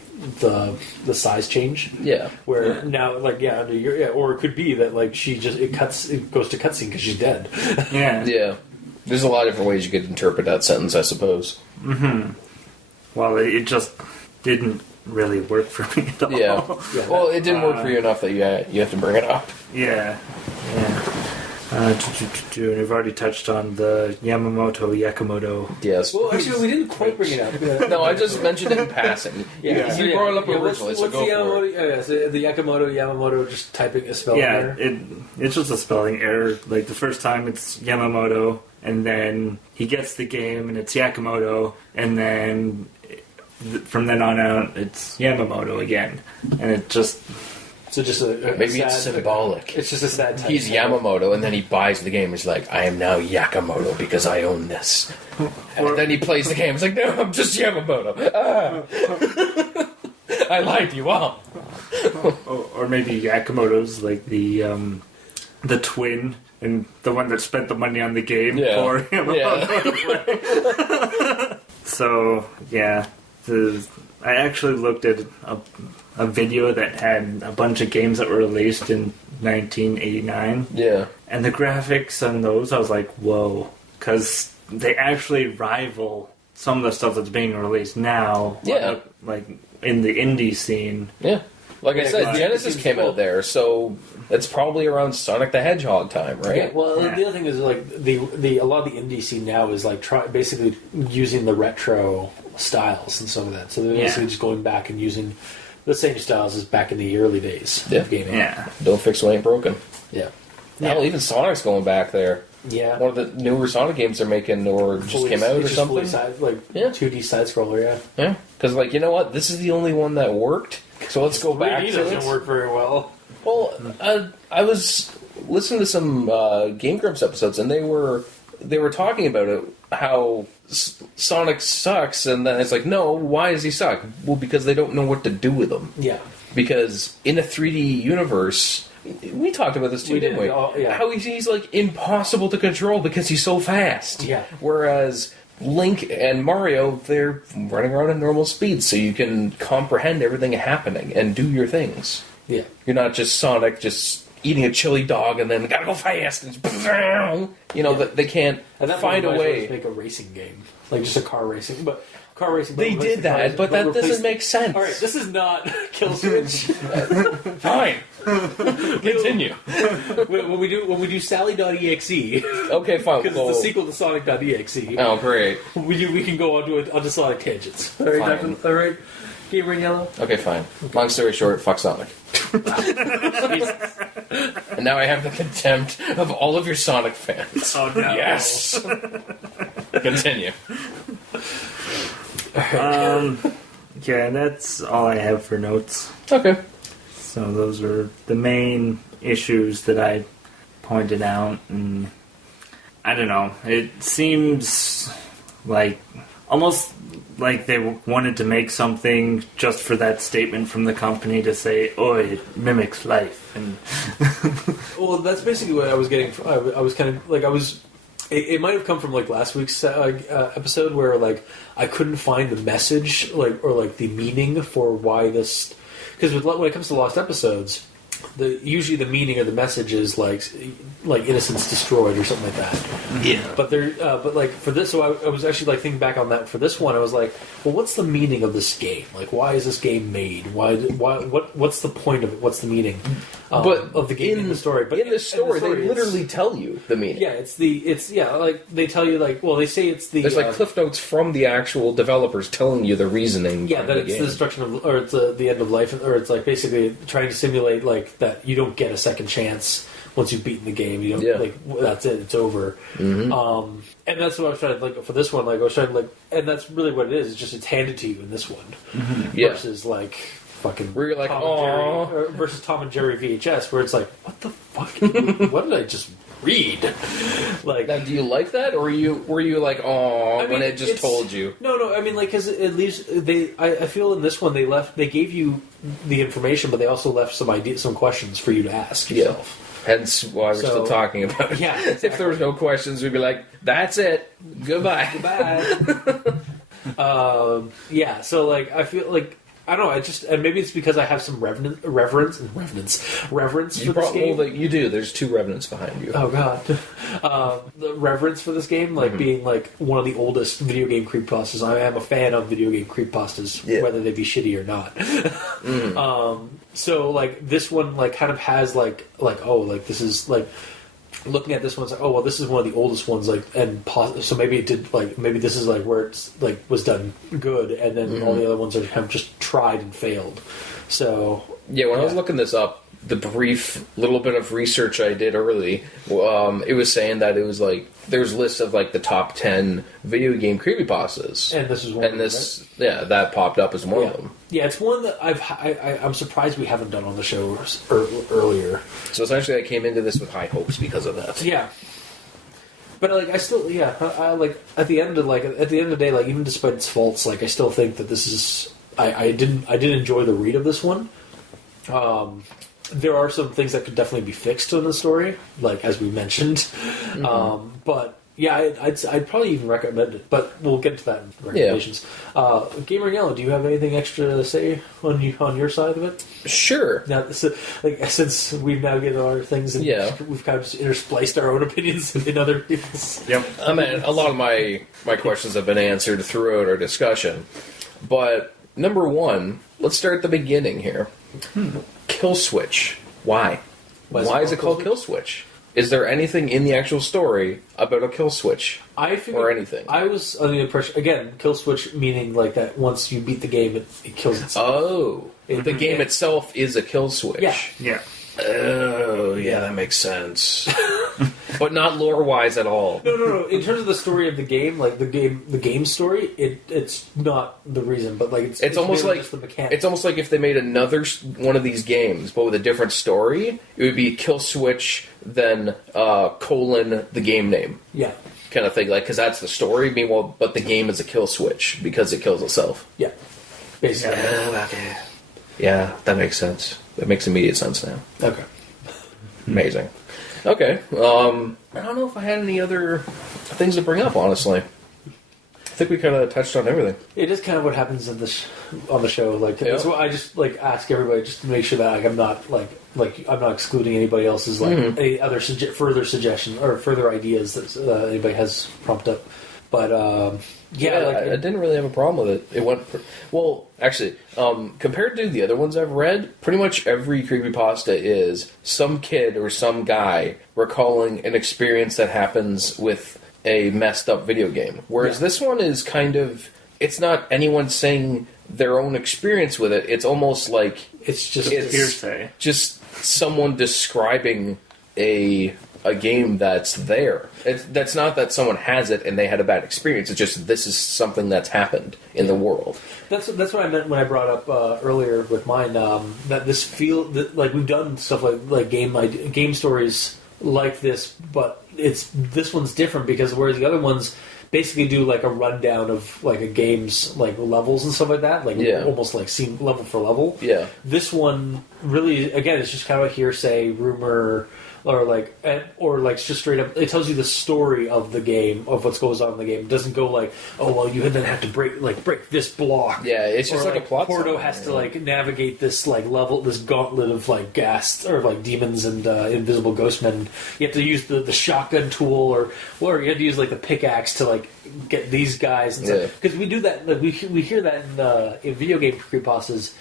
size change. Yeah. Where now, like, or it could be that like it goes to cutscene because she's dead. Yeah. Yeah. There's a lot of different ways you could interpret that sentence, I suppose. Mm-hmm. Well, it just didn't really work for me at all. Yeah. Well, it didn't work for you enough that you have to bring it up. Yeah. Yeah. And we've already touched on the Yakamoto. Yes. Well, actually, we didn't quite bring it up. No, I just mentioned it in passing. Yeah, You brought it up originally, what's so go the for it. Yamamoto? So the Yamamoto just typing a spelling Yeah, error. it's just a spelling error. Like the first time it's Yamamoto, and then he gets the game and it's Yakamoto, and then from then on out it's Yamamoto again, and it just. So just Maybe sad, it's symbolic. It's just a sad type. He's Yamamoto, and then he buys the game. He's like, I am now Yakamoto because I own this. And then he plays the game. He's like, no, I'm just Yamamoto. Ah. I lied to you all. Or maybe Yakamoto's like the twin and the one that spent the money on the game for Yamamoto to play. So, yeah. I actually looked at a video that had a bunch of games that were released in 1989. Yeah. And the graphics on those, I was like, whoa. Because they actually rival some of the stuff that's being released now. Yeah. Like in the indie scene. Yeah. Like I said, because Genesis came out there, so it's probably around Sonic the Hedgehog time, right? Yeah, well, the other thing is like the a lot of the indie scene now is like basically using the retro styles and some of that. So they're basically just going back and using the same styles as back in the early days of gaming. Yeah. Don't fix what ain't broken. Yeah. Hell, even Sonic's going back there. Yeah. One of the newer Sonic games they're making, or just came out or something. Like 2D side scroller, yeah. Yeah, because like you know what, this is the only one that worked. So let's go back to it. doesn't work very well. Well, I was listening to some Game Grumps episodes, and they were talking about it, how Sonic sucks, and then it's like, no, why does he suck? Well, because they don't know what to do with him. Yeah. Because in a 3D universe, we talked about this too, didn't we? How he's like impossible to control because he's so fast. Yeah. Whereas Link and Mario, they're running around at normal speed, so you can comprehend everything happening and do your things. Yeah. You're not just Sonic, just eating a chili dog and then gotta go fast. And they can't find a way. Make a racing game, like just a car racing, but car racing. They did that, but that doesn't make sense. All right, this is not Killswitch. Fine. Continue. when we do Sally.exe. Okay, fine. Because it's the sequel to Sonic.exe. Oh, great. We can go onto Sonic tangents. All right, Fine. all right. Gamer in yellow. Okay, fine. Long story short, fuck Sonic. And now I have the contempt of all of your Sonic fans. Oh, no. Yes. Continue. Yeah, that's all I have for notes. Okay. So those are the main issues that I pointed out, and I don't know. It seems like almost like they wanted to make something just for that statement from the company to say, "Oh, it mimics life." And well, that's basically what I was getting. I was kind of like It might have come from like last week's episode where like I couldn't find the message or the meaning for why this, because when it comes to lost episodes, usually the meaning of the message is like innocence destroyed or something like that. yeah, but like for this, so I was actually like thinking back on that for this one. I was like, well, what's the meaning of this game? Like, why is this game made? What's the point of it? What's the meaning? Of the game in the story? But in the story, they literally tell you the meaning. Yeah, like they tell you they say it's the. There's like cliff notes from the actual developers telling you the reasoning. Yeah, that it's the destruction of, or it's the end of life, or it's like basically trying to simulate like that you don't get a second chance once you've beaten the game. You don't that's it, it's over. Mm-hmm. And that's what I was trying to like for this one. Like I was trying to and that's really what it is. It's just it's handed to you in this one versus like fucking where you're like, oh, versus Tom and Jerry VHS, where it's like, what the fuck? What did I just read? Like, now, do you like that, or were you like, oh, when it just told you? No. I mean, like, because at least I feel in this one they gave you the information, but they also left some questions for you to ask yourself. Yeah. Hence why we're still talking about it. Yeah, exactly. If there was no questions, we'd be like, that's it. Goodbye. Yeah, so like I feel like I don't know. And maybe it's because I have some reverence for this game. Well, you do. There's two revenants behind you. Oh god, the reverence for this game, like being like one of the oldest video game creepypastas. I am a fan of video game creepypastas, whether they be shitty or not. So like this one, like kind of has like this is like looking at this one, it's like, oh well, this is one of the oldest ones, like, and so maybe it did, like, maybe this is like where it's like was done good, and then all the other ones are kind of just tried and failed. So yeah, when I was looking this up, the brief little bit of research I did early, it was saying that it was like there's lists of like the top 10 video game creepypastas, and this is one. And this, right? That popped up as one of them. Yeah, it's one that I'm surprised we haven't done on the show earlier. So essentially, I came into this with high hopes because of that. Yeah. But like I still, I like at the end of the day, like even despite its faults, like I still think that this is I did enjoy the read of this one. There are some things that could definitely be fixed in the story, like as we mentioned. But yeah, I'd probably even recommend it. But we'll get to that in recommendations. Yeah. Gamer Yellow, do you have anything extra to say on your side of it? Sure. Now, since we've now given our things, and we've kind of just interspliced our own opinions in other people's. Yep. I mean, a lot of my questions have been answered throughout our discussion, but number one, let's start at the beginning here. Killswitch. Why? Why is it called Killswitch? Is there anything in the actual story about a Killswitch? Or anything? I was under the impression, again, Killswitch meaning like that once you beat the game, it kills itself. Oh. The game itself is a Killswitch. Yeah. Oh, yeah, that makes sense. But not lore-wise at all. No. In terms of the story of the game, like the game story, it's not the reason, but like it's almost like just the mechanics. It's almost like if they made another one of these games, but with a different story, it would be Killswitch, then colon the game name. Yeah. Kind of thing, like because that's the story. Meanwhile, but the game is a kill switch because it kills itself. Yeah. Basically. Okay. Yeah, that makes sense. That makes immediate sense now. Okay. Amazing. Okay. I don't know if I had any other things to bring up, honestly. I think we kind of touched on everything. It is kind of what happens on the show. Like, that's what I just like ask everybody just to make sure that like, I'm not I'm not excluding anybody else's any other further suggestion or further ideas that anybody has prompted up. But I didn't really have a problem with it. It went well. Actually, compared to the other ones I've read, pretty much every creepypasta is some kid or some guy recalling an experience that happens with a messed up video game. Whereas this one is kind of, it's not anyone saying their own experience with it. It's almost like it's just hearsay. Just someone describing a game that's there. That's not that someone has it and they had a bad experience. It's just this is something that's happened in the world. That's what I meant when I brought up earlier with mine. That like we've done stuff like game stories like this, but this one's different because whereas the other ones basically do like a rundown of like a game's like levels and stuff like that, almost like scene level for level. Yeah. This one really, again, it's just kind of a hearsay, rumor, or just straight up. It tells you the story of the game, of what goes on in the game. It doesn't go like, oh well, you then have to break this block. Yeah, it's just like a plot. Porto has to like navigate this like level, this gauntlet of like ghasts or like demons and invisible ghostmen. You have to use the shotgun tool, or you have to use like the pickaxe to like get these guys. Because we do that. Like, we hear that in video game creepypastas.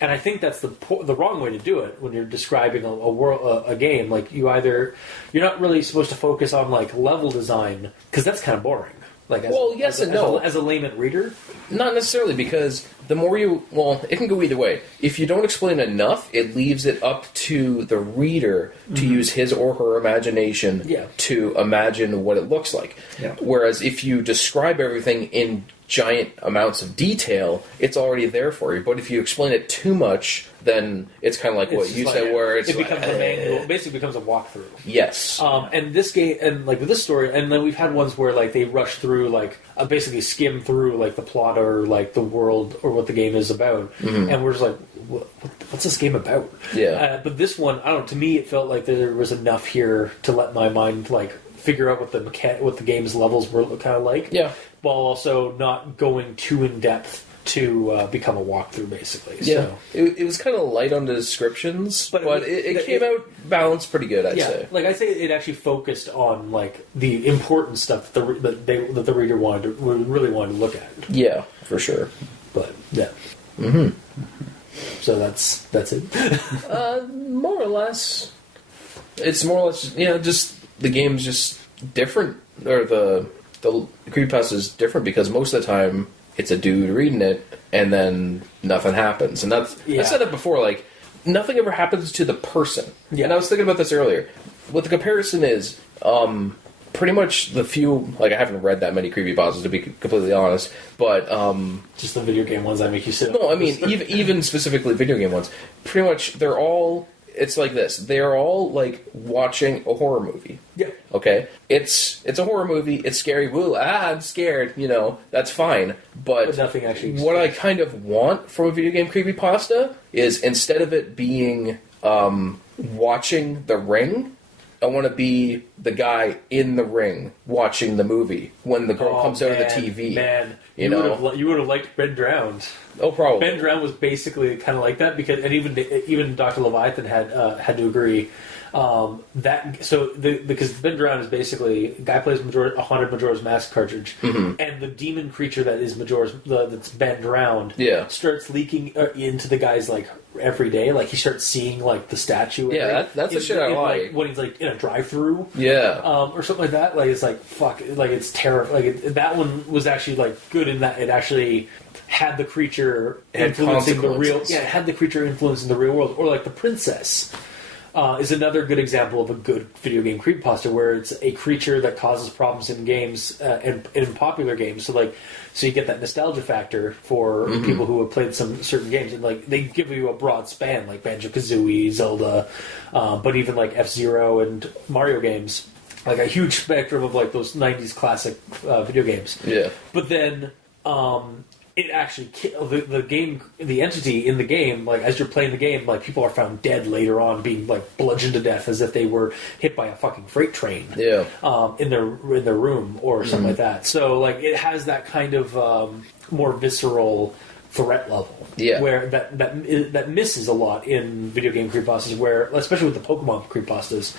And I think that's the wrong way to do it when you're describing a game. Like you're not really supposed to focus on like level design because that's kind of boring. Like yes and no. As a layman reader, not necessarily because the more it can go either way. If you don't explain enough, it leaves it up to the reader to use his or her imagination to imagine what it looks like. Yeah. Whereas if you describe everything in giant amounts of detail, it's already there for you. But if you explain it too much, then it's kind of like what you said, where it becomes a manual, basically becomes a walkthrough. Yes. And this game, and like with this story, and then we've had ones where like they rush through, like basically skim through like the plot or like the world or what the game is about, and we're just like, what's this game about? Yeah. But this one, I don't know. To me, it felt like there was enough here to let my mind like figure out what the game's levels were kind of like. Yeah. While also not going too in depth to become a walkthrough, basically. Yeah, so. it was kind of light on the descriptions, but it came out balanced pretty good. I'd say. Like I'd say, it actually focused on like the important stuff that the reader really wanted to look at. Yeah, for sure. But yeah. So that's it. More or less. It's more or less just the game's just different, or the creepypasta is different because most of the time it's a dude reading it and then nothing happens. And I said it before, like, nothing ever happens to the person. Yeah. And I was thinking about this earlier. What the comparison is, pretty much the few, like, I haven't read that many creepypastas, to be completely honest, but just the video game ones that make you sit. No, I mean even specifically video game ones. Pretty much they're all. It's like this. They're all like watching a horror movie. Yeah. Okay. It's a horror movie. It's scary. Woo! I'm scared. You know, that's fine. But nothing actually. What I kind of want from a video game creepypasta is, instead of it being watching The Ring, I want to be the guy in the ring watching the movie when the girl comes out of the TV. Man, you would have liked Ben Drowned. Oh, probably. Ben Drowned was basically kind of like that, because, and even Dr. Leviathan had to agree because Ben Drowned is basically a guy plays a haunted Majora's Mask cartridge, and the demon creature that is that's Ben Drowned starts leaking into the guy's like every day. Like, he starts seeing like the statue. That's the shit I like. When he's like in a drive-through, or something like that. Like, it's like fuck, like it's terrifying. Like that one was actually like good in that it actually had the creature influencing the real. Yeah, it had the creature influencing the real world, or like The Princess. Is another good example of a good video game creepypasta, where it's a creature that causes problems in games and in popular games. So you get that nostalgia factor for people who have played some certain games, and like they give you a broad span, like Banjo-Kazooie, Zelda, but even like F-Zero and Mario games, like a huge spectrum of like those '90s classic video games. Yeah, but then. It actually the entity in the game, like as you're playing the game, like people are found dead later on, being like bludgeoned to death as if they were hit by a fucking freight train. Yeah. In their room or something like that. So like it has that kind of more visceral threat level. Yeah. Where that misses a lot in video game creepypastas, where especially with the Pokemon creepypastas,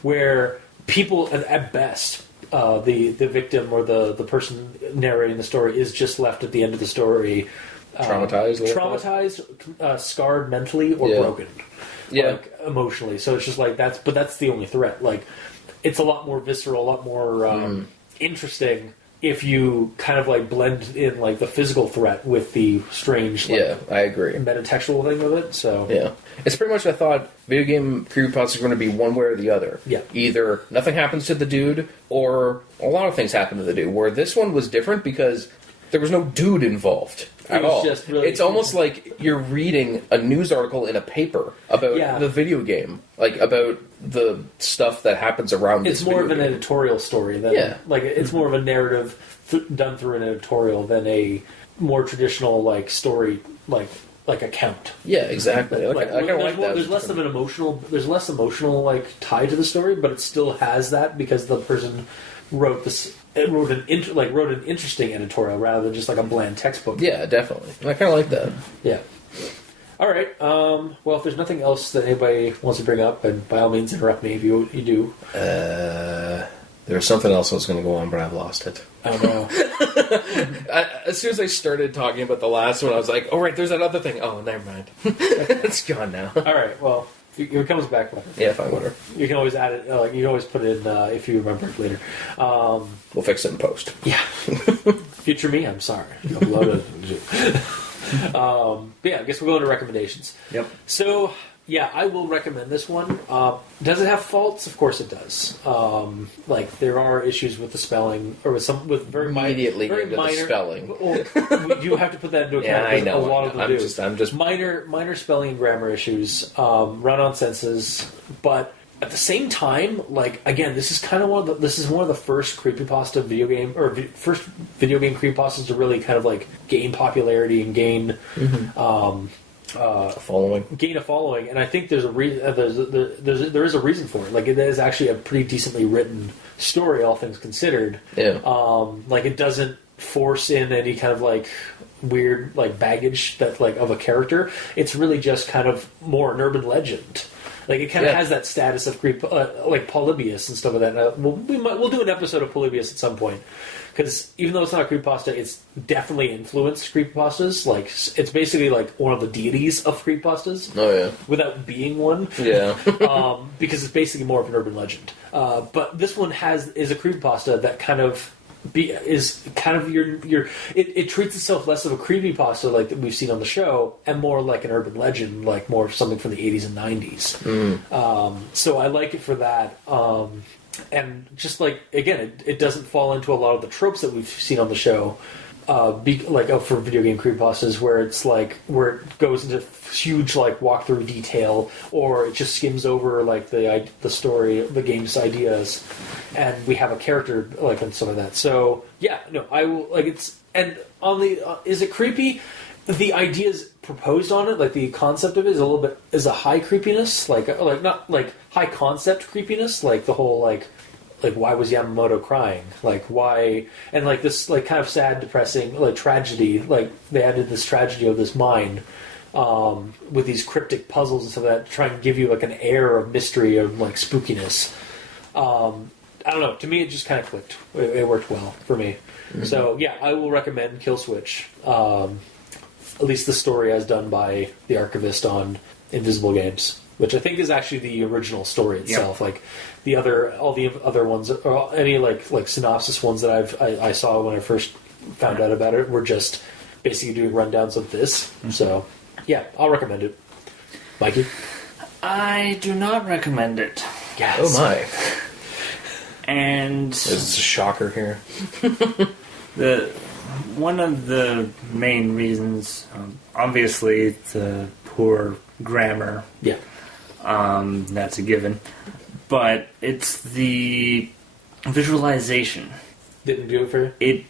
where people at best. The victim or the person narrating the story is just left at the end of the story traumatized, scarred mentally, or broken, like emotionally. So it's just like that's the only threat. Like, it's a lot more visceral, a lot more interesting if you kind of like blend in like the physical threat with the strange, I agree, metatextual thing of it. So it's pretty much, I thought video game creepypasta are going to be one way or the other. Yeah, either nothing happens to the dude, or a lot of things happen to the dude. Where this one was different because there was no dude involved at all. It's almost like you're reading a news article in a paper about the video game, like about the stuff that happens around. It's more of an editorial story than like it's more of a narrative done through an editorial than a more traditional like story like account. Yeah, exactly. I kind of like that. There's less of an emotional. There's less emotional like tie to the story, but it still has that because the person wrote this. It wrote an interesting editorial rather than just like a bland textbook. Yeah, definitely. I kind of like that. Yeah. All right. Well, if there's nothing else that anybody wants to bring up, and by all means interrupt me if you do. There's something else I was going to go on, but I've lost it. I don't know. As soon as I started talking about the last one, I was like, "Oh right, there's that other thing." Oh, never mind. It's gone now. All right. Well, if it comes back later. Yeah, fine, whatever. You can always add it. You can always put it in if you remember it later. We'll fix it in post. Yeah. Future me, I'm sorry. I'm loaded. But yeah, I guess we'll go into recommendations. Yep. So. Yeah, I will recommend this one. Does it have faults? Of course it does. Like there are issues with the spelling, or with very minor spelling. Well, you have to put that into account. Yeah, I know. A lot of them do. I'm just minor spelling and grammar issues, run-on sentences, but at the same time, like again, this is kind of one of the first creepypasta video game first video game creepypastas to really kind of like gain popularity and gain. Gain a following, and I think there's a there is a reason for it. Like it is actually a pretty decently written story, all things considered. Yeah. Like it doesn't force in any kind of like weird like baggage that like of a character. It's really just kind of more an urban legend Like it kind of has that status of like Polybius and stuff like that. We'll do an episode of Polybius at some point. Because even though it's not a creepypasta, it's definitely influenced creepypastas. Like, it's basically like one of the deities of creepypastas. Oh, yeah. Without being one. Yeah. Because it's basically more of an urban legend. But this one is a creepypasta that kind of is kind of it treats itself less of a creepypasta like that we've seen on the show, and more like an urban legend, like more something from the 80s and 90s. So I like it for that. And just like, again, it doesn't fall into a lot of the tropes that we've seen on the show, for video game creepypastas, where it goes into huge like walkthrough detail, or it just skims over like the story, the game's ideas, and we have a character like and some of that. So yeah, no, I will like it's and on the is it creepy? The ideas proposed on it, like the concept of it, is a high creepiness, like not like high concept creepiness, like the whole like why was Yamamoto crying, like why, and like this like kind of sad, depressing like tragedy, like they added this tragedy of this mind with these cryptic puzzles and stuff like that to try and give you like an air of mystery of like spookiness. I don't know. To me, it just kind of clicked. It worked well for me. Mm-hmm. So yeah, I will recommend Killswitch. At least the story as done by the Archavist on Invisible Games, which I think is actually the original story itself. Yep. Like all the other ones, or any like synopsis ones that I saw when I first found out about it, were just basically doing rundowns of this. Mm-hmm. So yeah, I'll recommend it. Mikey, I do not recommend it. Yes. Oh my! And this is a shocker here. One of the main reasons, obviously, the poor grammar. Yeah. That's a given. But it's the visualization. Didn't do it for you? It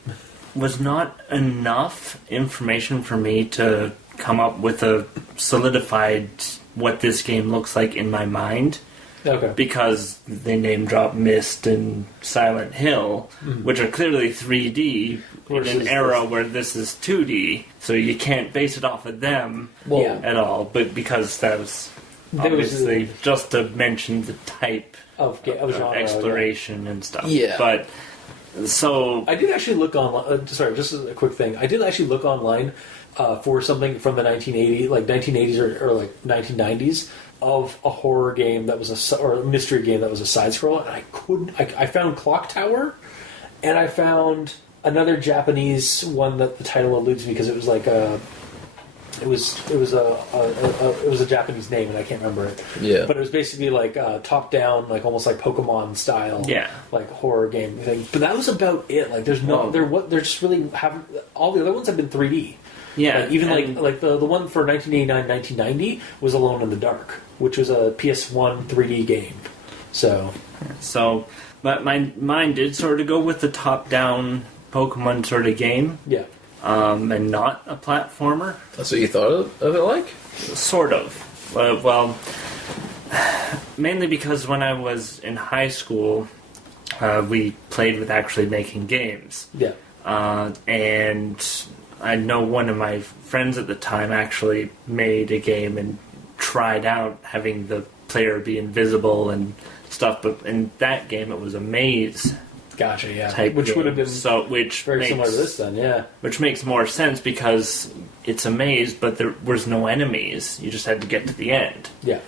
was not enough information for me to come up with a solidified what this game looks like in my mind. Okay. Because they name drop Myst and Silent Hill, which are clearly 3D in an era where this is 2D, so you can't base it off of them at all. But because that was obviously just to mention the type of genre, exploration and stuff. Yeah. But so I did actually look online. Sorry, just a quick thing. I did actually look online for something from the 1980s or like 1990s. Of a horror game that was or a mystery game that was a side scroll, and I couldn't. I found Clock Tower, and I found another Japanese one that the title eludes me because it was like it was a Japanese name and I can't remember it. Yeah, but it was basically like top down, like almost like Pokemon style, like horror game thing. But that was about it. Like there's no they're just really haven't. All the other ones have been 3D. Yeah, like, even like the one for 1989-1990 was Alone in the Dark, which was a PS1 3D game. So, but mine did sort of go with the top-down Pokemon sort of game. Yeah. And not a platformer. That's what you thought of it like? Sort of. Well, mainly because when I was in high school, we played with actually making games. Yeah. And I know one of my friends at the time actually made a game and tried out having the player be invisible and stuff, but in that game it was a maze. Gotcha, yeah. Which would have been very similar to this then, yeah. Which makes more sense because it's a maze, but there was no enemies. You just had to get to the end. Yeah.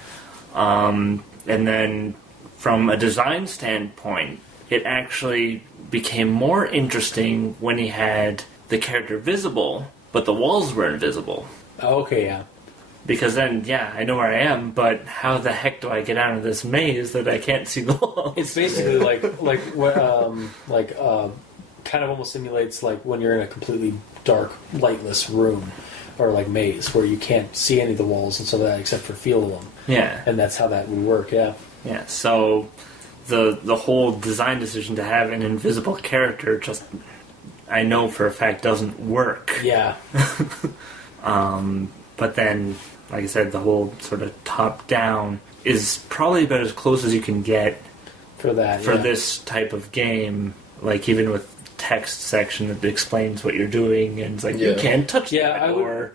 And then from a design standpoint, it actually became more interesting when he had the character visible, but the walls were invisible. Okay, yeah. Because then, I know where I am, but how the heck do I get out of this maze that I can't see the walls? It's basically kind of almost simulates like when you're in a completely dark, lightless room or like maze where you can't see any of the walls and some of that except for feel of them. Yeah, and that's how that would work. Yeah. Yeah. So the whole design decision to have an invisible character just, I know for a fact, doesn't work. Yeah. But then, like I said, the whole sort of top-down is probably about as close as you can get for that for this type of game. Like even with text section that explains what you're doing, and it's like you can't touch that.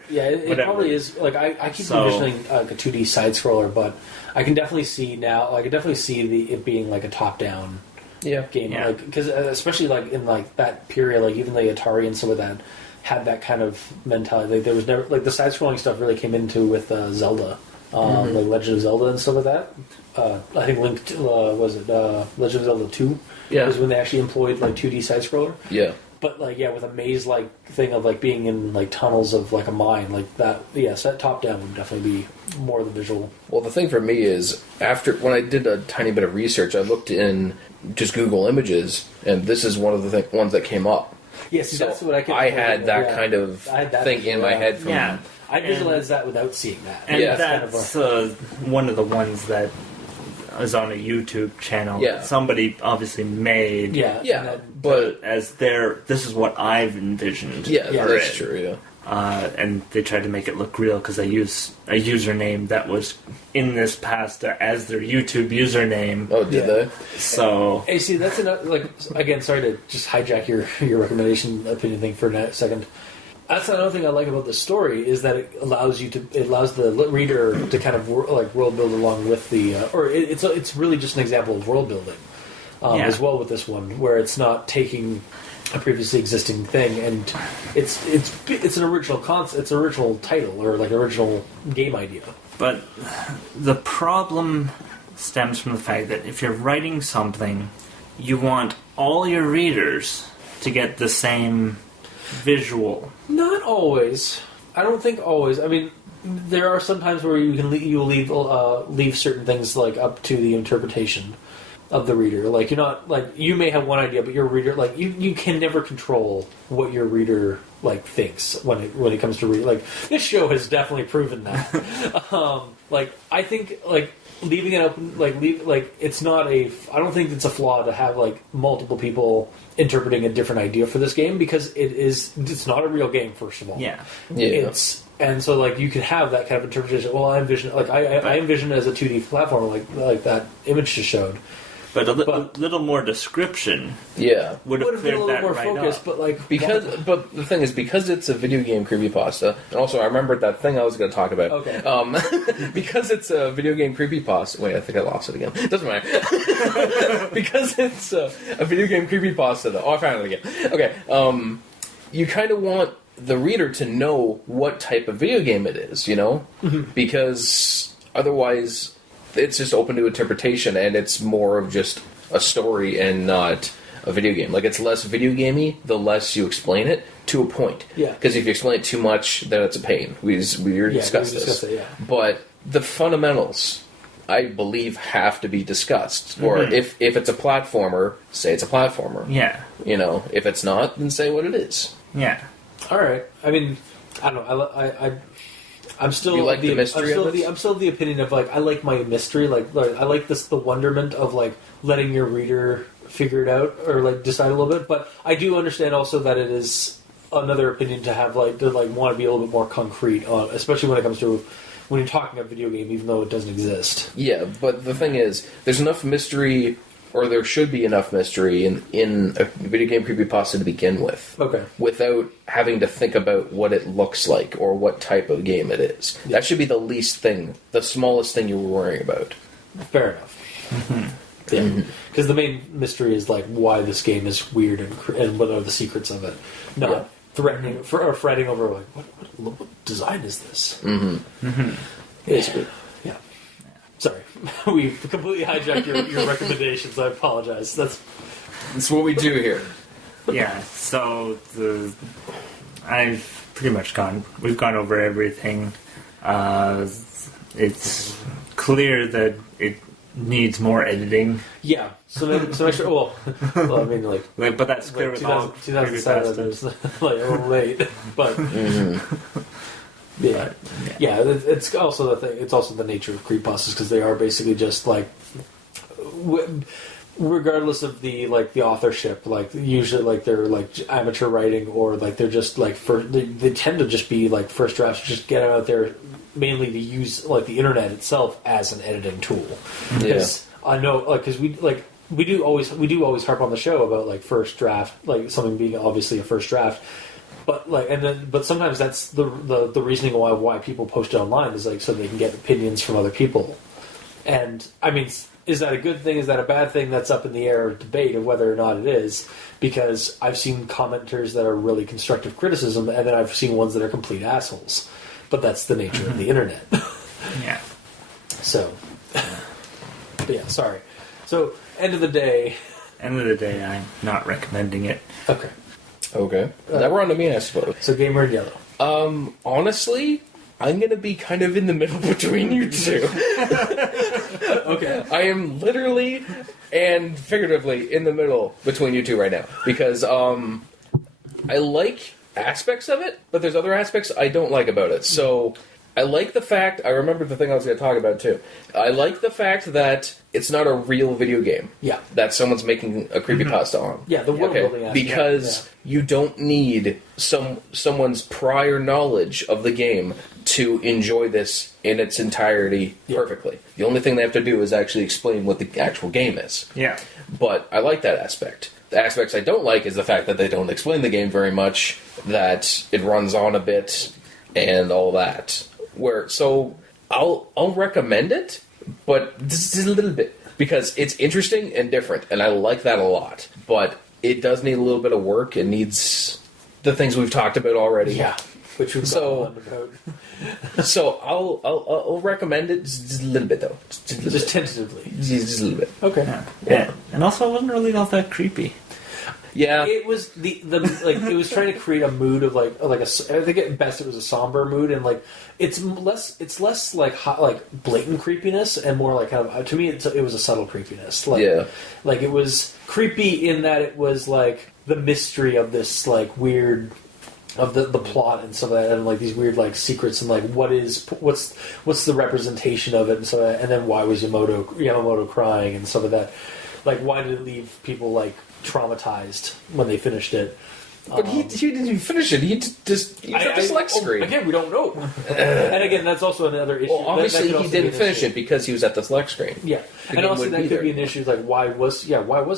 It probably is. Like I keep envisioning like a 2D side scroller, but I can definitely see now. I can definitely see it being like a top down game, like because especially like in like that period, like even the Atari and some of that had that kind of mentality. Like there was never like the side scrolling stuff really came into with Zelda, like Legend of Zelda and stuff like that. I think Legend of Zelda 2 was when they actually employed like 2D side scroller. Yeah. But like with a maze like thing of like being in like tunnels of like a mine like that, set top down would definitely be more the visual. Well, the thing for me is when I did a tiny bit of research, I looked in just Google Images, and this is one of the ones that came up. Yeah, see, that's what I had that kind of thing in my head. I visualized that without seeing that. And that's one of the ones that is on a YouTube channel. Yeah. Somebody obviously made. But as this is what I've envisioned. Yeah, that's true. Yeah. And they tried to make it look real because they used a username that was in this pasta as their YouTube username. Oh, did they? So, hey, see, that's another, like, again, sorry to just hijack your recommendation opinion thing for a second. That's another thing I like about the story is that it allows the reader to kind of like world build along with the it's really just an example of world building as well with this one, where it's not taking a previously existing thing and it's an original concept, it's an original title or like original game idea. But the problem stems from the fact that if you're writing something, you want all your readers to get the same visual. Not always. I don't think always. I mean, there are some times where you can leave certain things like up to the interpretation of the reader. Like you're not like you may have one idea, but your reader like you can never control what your reader like thinks when it comes to read. Like this show has definitely proven that. Like I think like leaving it open it's not I don't think it's a flaw to have like multiple people interpreting a different idea for this game because it's not a real game, first of all. And so like you could have that kind of interpretation. Well, I envision it as a 2D platform like that image just showed. But little more description. Yeah, would have been a little more right focus, up. But the thing is, because it's a video game creepypasta, and also I remembered that thing I was going to talk about. Okay. Because it's a video game creepypasta. Wait, I think I lost it again. Doesn't matter. Because it's a video game creepypasta, though. Oh, I found it again. Okay. You kind of want the reader to know what type of video game it is, you know, because otherwise it's just open to interpretation, and it's more of just a story and not a video game. Like, it's less video gamey the less you explain it, to a point. Yeah. Because if you explain it too much, then it's a pain. We already discussed this. But the fundamentals, I believe, have to be discussed. Mm-hmm. Or if it's a platformer, say it's a platformer. Yeah. You know, if it's not, then say what it is. Yeah. All right. I mean, I don't know. I'm still you like the mystery of it? I'm still of the opinion of like I like my mystery. Like I like the wonderment of like letting your reader figure it out or like decide a little bit. But I do understand also that it is another opinion to have want to be a little bit more concrete, especially when it comes to when you're talking about video game, even though it doesn't exist. Yeah, but the thing is, there's enough mystery. Or there should be enough mystery in a video game creepypasta to begin with. Okay. Without having to think about what it looks like or what type of game it is. Yeah. That should be the least thing, the smallest thing you were worrying about. Fair enough. Mm-hmm. Yeah. Because the main mystery is like why this game is weird and what are the secrets of it. Not threatening or fretting over like what design is this? Mm-hmm. Mm-hmm. Basically. Yeah. Sorry. We've completely hijacked your recommendations. I apologize. That's what we do here. Yeah, so I've pretty much we've gone over everything. It's clear that it needs more editing. Yeah, so make sure. Well, I mean, like but that's clear with all 2007 is like a little late, but. Mm-hmm. Yeah, it's also the thing. It's also the nature of creepypastas because they are basically just like, regardless of the authorship, like usually like they're like amateur writing or like they're just like they tend to just be like first drafts. Just get out there mainly to use like the internet itself as an editing tool. Because I know because we like we do always harp on the show about like first draft, like something being obviously a first draft. But but sometimes that's the reasoning why people post it online is like so they can get opinions from other people. And I mean, is that a good thing? Is that a bad thing? That's up in the air of debate of whether or not it is. Because I've seen commenters that are really constructive criticism, and then I've seen ones that are complete assholes. But that's the nature of the internet. Yeah. So, but yeah, sorry. So, end of the day, I'm not recommending it. okay. Okay. Now we're on to me, I suppose. So, gamer in yellow. Honestly, I'm going to be kind of in the middle between you two. Okay. I am literally and figuratively in the middle between you two right now. Because I like aspects of it, but there's other aspects I don't like about it. So I like the fact, I remember the thing I was going to talk about too. I like the fact that it's not a real video game. Yeah. That someone's making a creepypasta on. Yeah, the world building aspect. Because you don't need someone's prior knowledge of the game to enjoy this in its entirety perfectly. The only thing they have to do is actually explain what the actual game is. Yeah. But I like that aspect. The aspects I don't like is the fact that they don't explain the game very much, that it runs on a bit, and all that. So I'll recommend it, but just a little bit. Because it's interesting and different, and I like that a lot. But it does need a little bit of work. It needs the things we've talked about already. Yeah. Which we've So- So I'll recommend it just a little bit, though. just tentatively. Just a little bit. Okay. Yeah. And also, it wasn't really all that creepy. Yeah. It was the like it was trying to create a mood of like I think at best it was a somber mood, and like it's less like blatant creepiness and more like kind of, to me it was a subtle creepiness. Like, Yeah. Like it was creepy in that it was like the mystery of this like weird of the plot and some of that, and like these weird like secrets, and like what's the representation of it, and so and then why was Yamamoto crying and some of that, like why did it leave people like traumatized when they finished it. But he didn't even finish it. He just got the select screen. Again, we don't know. And again, that's also another issue. Well, obviously that he didn't finish it because he was at the select screen. Yeah, The and game also wouldn't that be could be an issue. Like, why was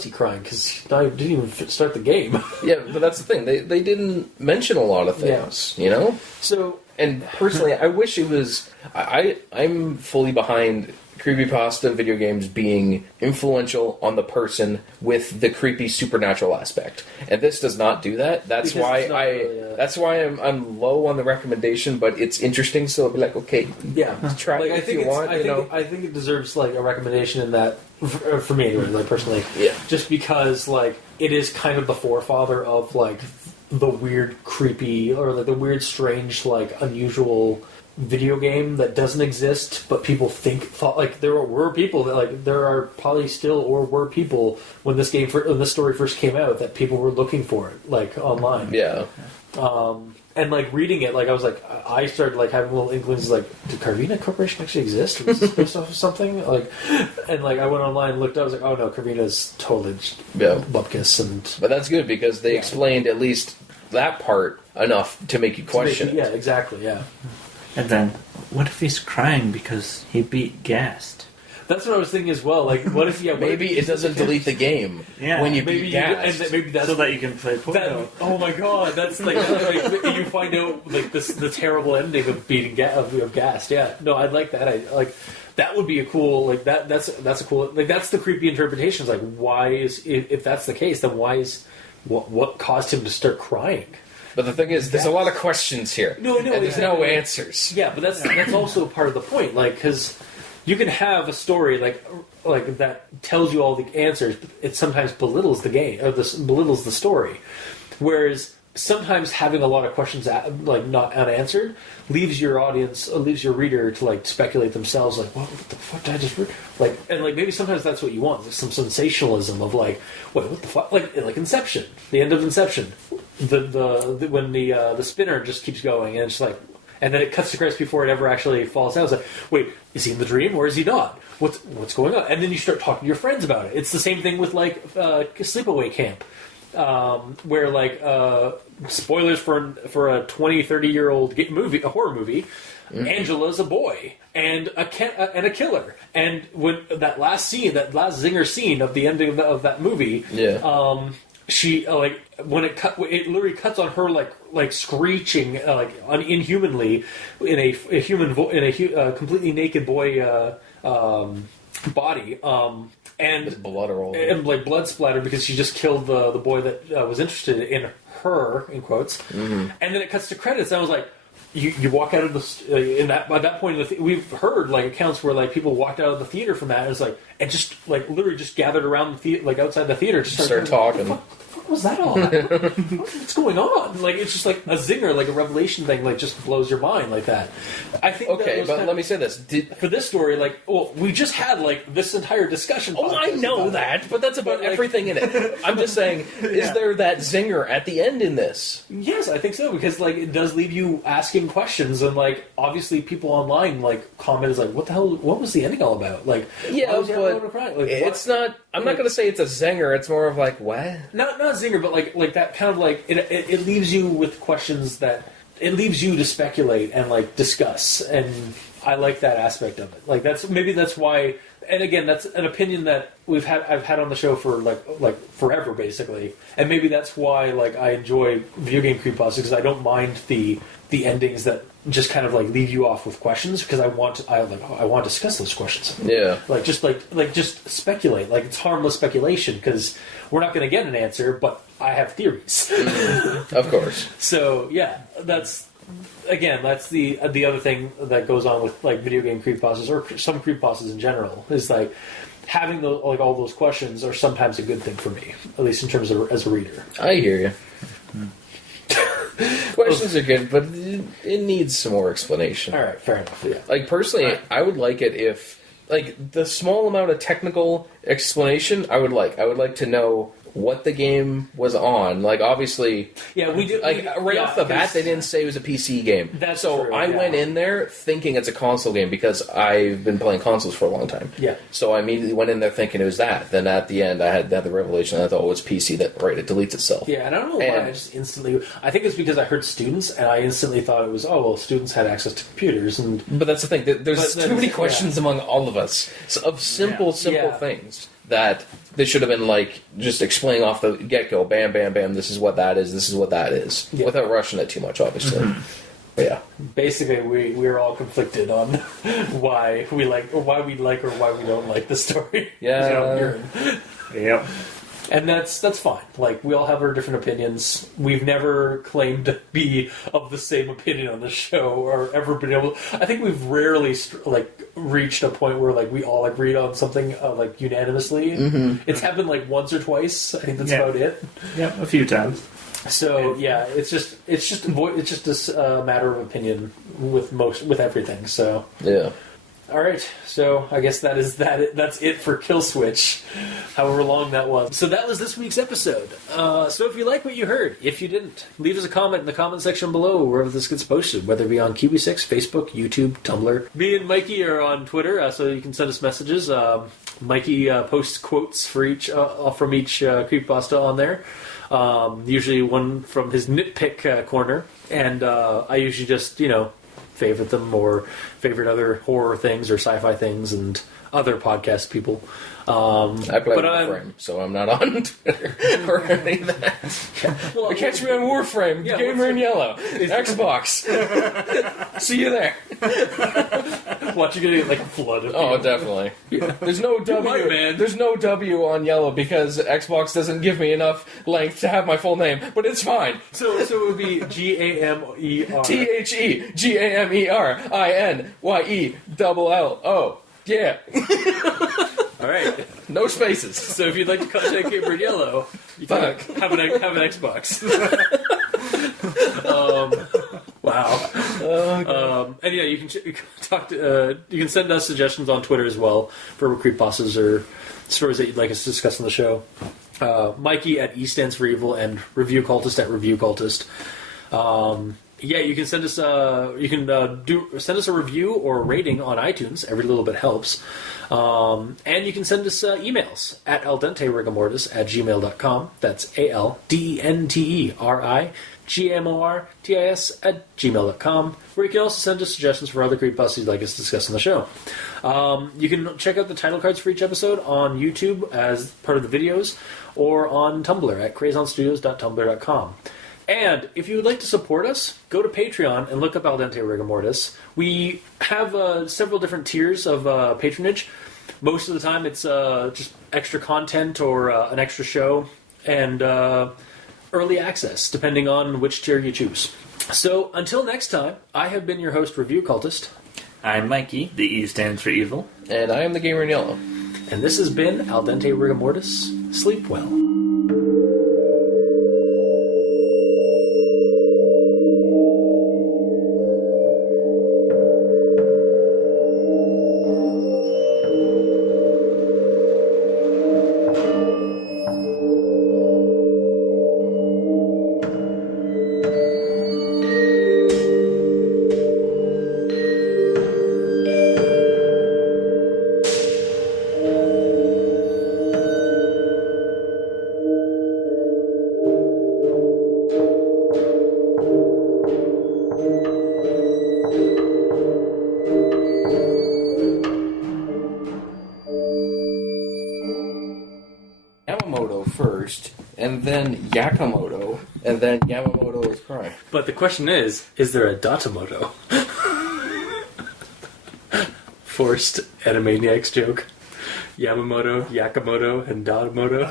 he crying? Because he didn't even start the game. Yeah, but that's the thing. They didn't mention a lot of things, you know? So, And personally, I wish it was... I'm fully behind creepypasta video games being influential on the person with the creepy supernatural aspect. And this does not do that. That's Because why it's not really, that's why I'm low on the recommendation, but it's interesting, so I'll be like, okay, yeah, try like, it if you want, I think it deserves like a recommendation in that for me anyway, like personally. Yeah. Just because like it is kind of the forefather of like the weird, creepy, or like the weird, strange, like unusual video game that doesn't exist, but people thought like there were people that like there are probably still or were people when this story first came out that people were looking for it like online. Yeah. And like reading it, like I was like I started like having little inklings like, did Karvina Corporation actually exist? Was this based off of something? Like, and like I went online and looked, I was like, oh no, Karvina's totally just bupkis. And But that's good because they explained at least that part enough to make you question it. yeah, exactly, yeah. And then, what if he's crying because he beat Gast? That's what I was thinking as well. Like, what if Maybe it doesn't delete the game when you beat gas. Maybe that's so that you can play Portal. oh my god, that's like you find out like the terrible ending of beating of Gast. Yeah, no, I'd like that. I like that would be a cool like that. That's a cool like that's the creepy interpretation. It's like why is if that's the case, then why is what caused him to start crying? But the thing is, there's a lot of questions here. No, and there's no answers. Yeah, but that's also part of the point. Like, because you can have a story like that tells you all the answers, but it sometimes belittles the game or belittles the story. Whereas sometimes having a lot of questions like not unanswered leaves your audience, leaves your reader to like speculate themselves. Like, what the fuck did I just read? Like, and like maybe sometimes that's what you want, like some sensationalism of like, wait, what the fuck? Like Inception, the end of Inception. When the spinner just keeps going and it's like, and then it cuts to credits before it ever actually falls down. It's like, wait, is he in the dream or is he not? What's going on? And then you start talking to your friends about it. It's the same thing with like Sleepaway Camp. where like spoilers for a 20-30-year-old a horror movie. Angela's a boy and a killer, and when that last zinger scene of the ending of that movie, she when it literally cuts on her like screeching inhumanly in a completely naked boy body, and with blood all over. And like blood splatter because she just killed the boy that was interested in her, in quotes, and then it cuts to credits, and I was like. You walk out of the by that point we've heard like accounts where like people walked out of the theater from that and it's like and just like literally just gathered around the theater, like outside the theater, just start talking. What was that all about? What's going on? Like it's just like a zinger, like a revelation thing, like just blows your mind like that. I think. Okay, but let me say this: for this story, like, well, we just had like this entire discussion. Oh, I know that, but that's about everything in it. I'm just saying, is there that zinger at the end in this? Yes, I think so because like it does leave you asking questions, and like obviously people online like comment is like, what the hell? What was the ending all about? Like, yeah, but like, it's not. I'm not going to say it's a zinger. It's more of like what? Not zinger, but like that kind of like it leaves you with questions that it leaves you to speculate and like discuss, and I like that aspect of it. Like that's why, and again, that's an opinion that I've had on the show for like forever basically, and maybe that's why like I enjoy video game creepypastas because I don't mind the endings that just kind of like leave you off with questions because I want to discuss those questions. Yeah, just speculate. Like it's harmless speculation because we're not going to get an answer, but I have theories. Of course. So yeah, that's the other thing that goes on with like video game creepypastas or some creepypastas in general is like having all those questions are sometimes a good thing for me, at least in terms of as a reader. I hear you. Questions are good, but it needs some more explanation. All right, fair enough. Yeah. Like personally, I would like it if like the small amount of technical explanation. I would like to know what the game was on. Like obviously, yeah, we do. Like right off the bat, they didn't say it was a PC game. That's so true, I went in there thinking it's a console game because I've been playing consoles for a long time. Yeah. So I immediately went in there thinking it was that. Then at the end, I had the revelation. I thought, oh, it's PC. That right, it deletes itself. Yeah, and I don't know why. I just instantly. I think it's because I heard students, and I instantly thought it was students had access to computers, and. But that's the thing. There's too many questions among all of us of simple things that they should have been like just explaining off the get-go, bam, bam, bam, this is what that is, without rushing it too much, obviously. But yeah. Basically, we're all conflicted on why we like or why we don't like the story. Yeah. Yep. And that's fine. Like, we all have our different opinions. We've never claimed to be of the same opinion on the show or ever been able... I think we've rarely, reached a point where, we all agreed on something, unanimously. Mm-hmm. It's happened, once or twice. I think that's about it. Yeah, a few times. So, yeah, it's just a matter of opinion with everything, so... Yeah. Alright, so I guess that's it for Killswitch, however long that was. So that was this week's episode. So if you like what you heard, if you didn't, leave us a comment in the comment section below, wherever this gets posted, whether it be on Kiwi6, Facebook, YouTube, Tumblr. Me and Mikey are on Twitter, so you can send us messages. Mikey posts quotes from each creepypasta on there. Usually one from his nitpick corner, and I usually just, favorite them or favorite other horror things or sci-fi things and other podcast people. I play Warframe, so I'm not on Twitter or any of that. Yeah. Well, catch me on Warframe, Gamer in Yellow, Xbox. See you there. Watch you get a flood of people. Oh, definitely. Yeah. There's no W. Man. There's no W on Yellow because Xbox doesn't give me enough length to have my full name, but it's fine. So it would be GAMER. THEGAMERINYELLO. Yeah. All right. No spaces. So if you'd like to contact Gamer in Yellow, you can have an Xbox. Wow. And yeah, you can talk to. You can send us suggestions on Twitter as well for creepypastas or stories that you'd like us to discuss on the show. Mikey at E stands for Evil and Review Cultist at Review Cultist. Yeah, you can send us send us a review or a rating on iTunes. Every little bit helps. And you can send us emails at aldenterigamortis@gmail.com. That's aldenterigamortis@gmail.com, where you can also send us suggestions for other creepypastas you'd like us to discuss on the show. You can check out the title cards for each episode on YouTube as part of the videos, or on Tumblr at crazonstudios.tumblr.com. And if you would like to support us, go to Patreon and look up Al Dente Rigor Mortis. We have several different tiers of patronage. Most of the time it's just extra content or an extra show and early access, depending on which tier you choose. So until next time, I have been your host, Review Cultist. I'm Mikey, the E stands for evil. And I am the gamer in yellow. And this has been Al Dente Rigor Mortis. Sleep well. Yamamoto first, and then Yakamoto, and then Yamamoto is crying. But the question is there a Datamoto? Forced Animaniacs joke. Yamamoto, Yakamoto, and Datamoto.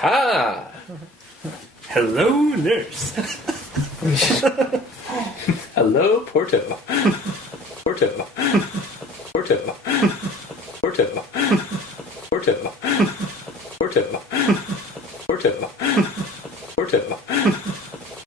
Ha! Hello, nurse. Hello, Porto. Porto. Porto. Porto.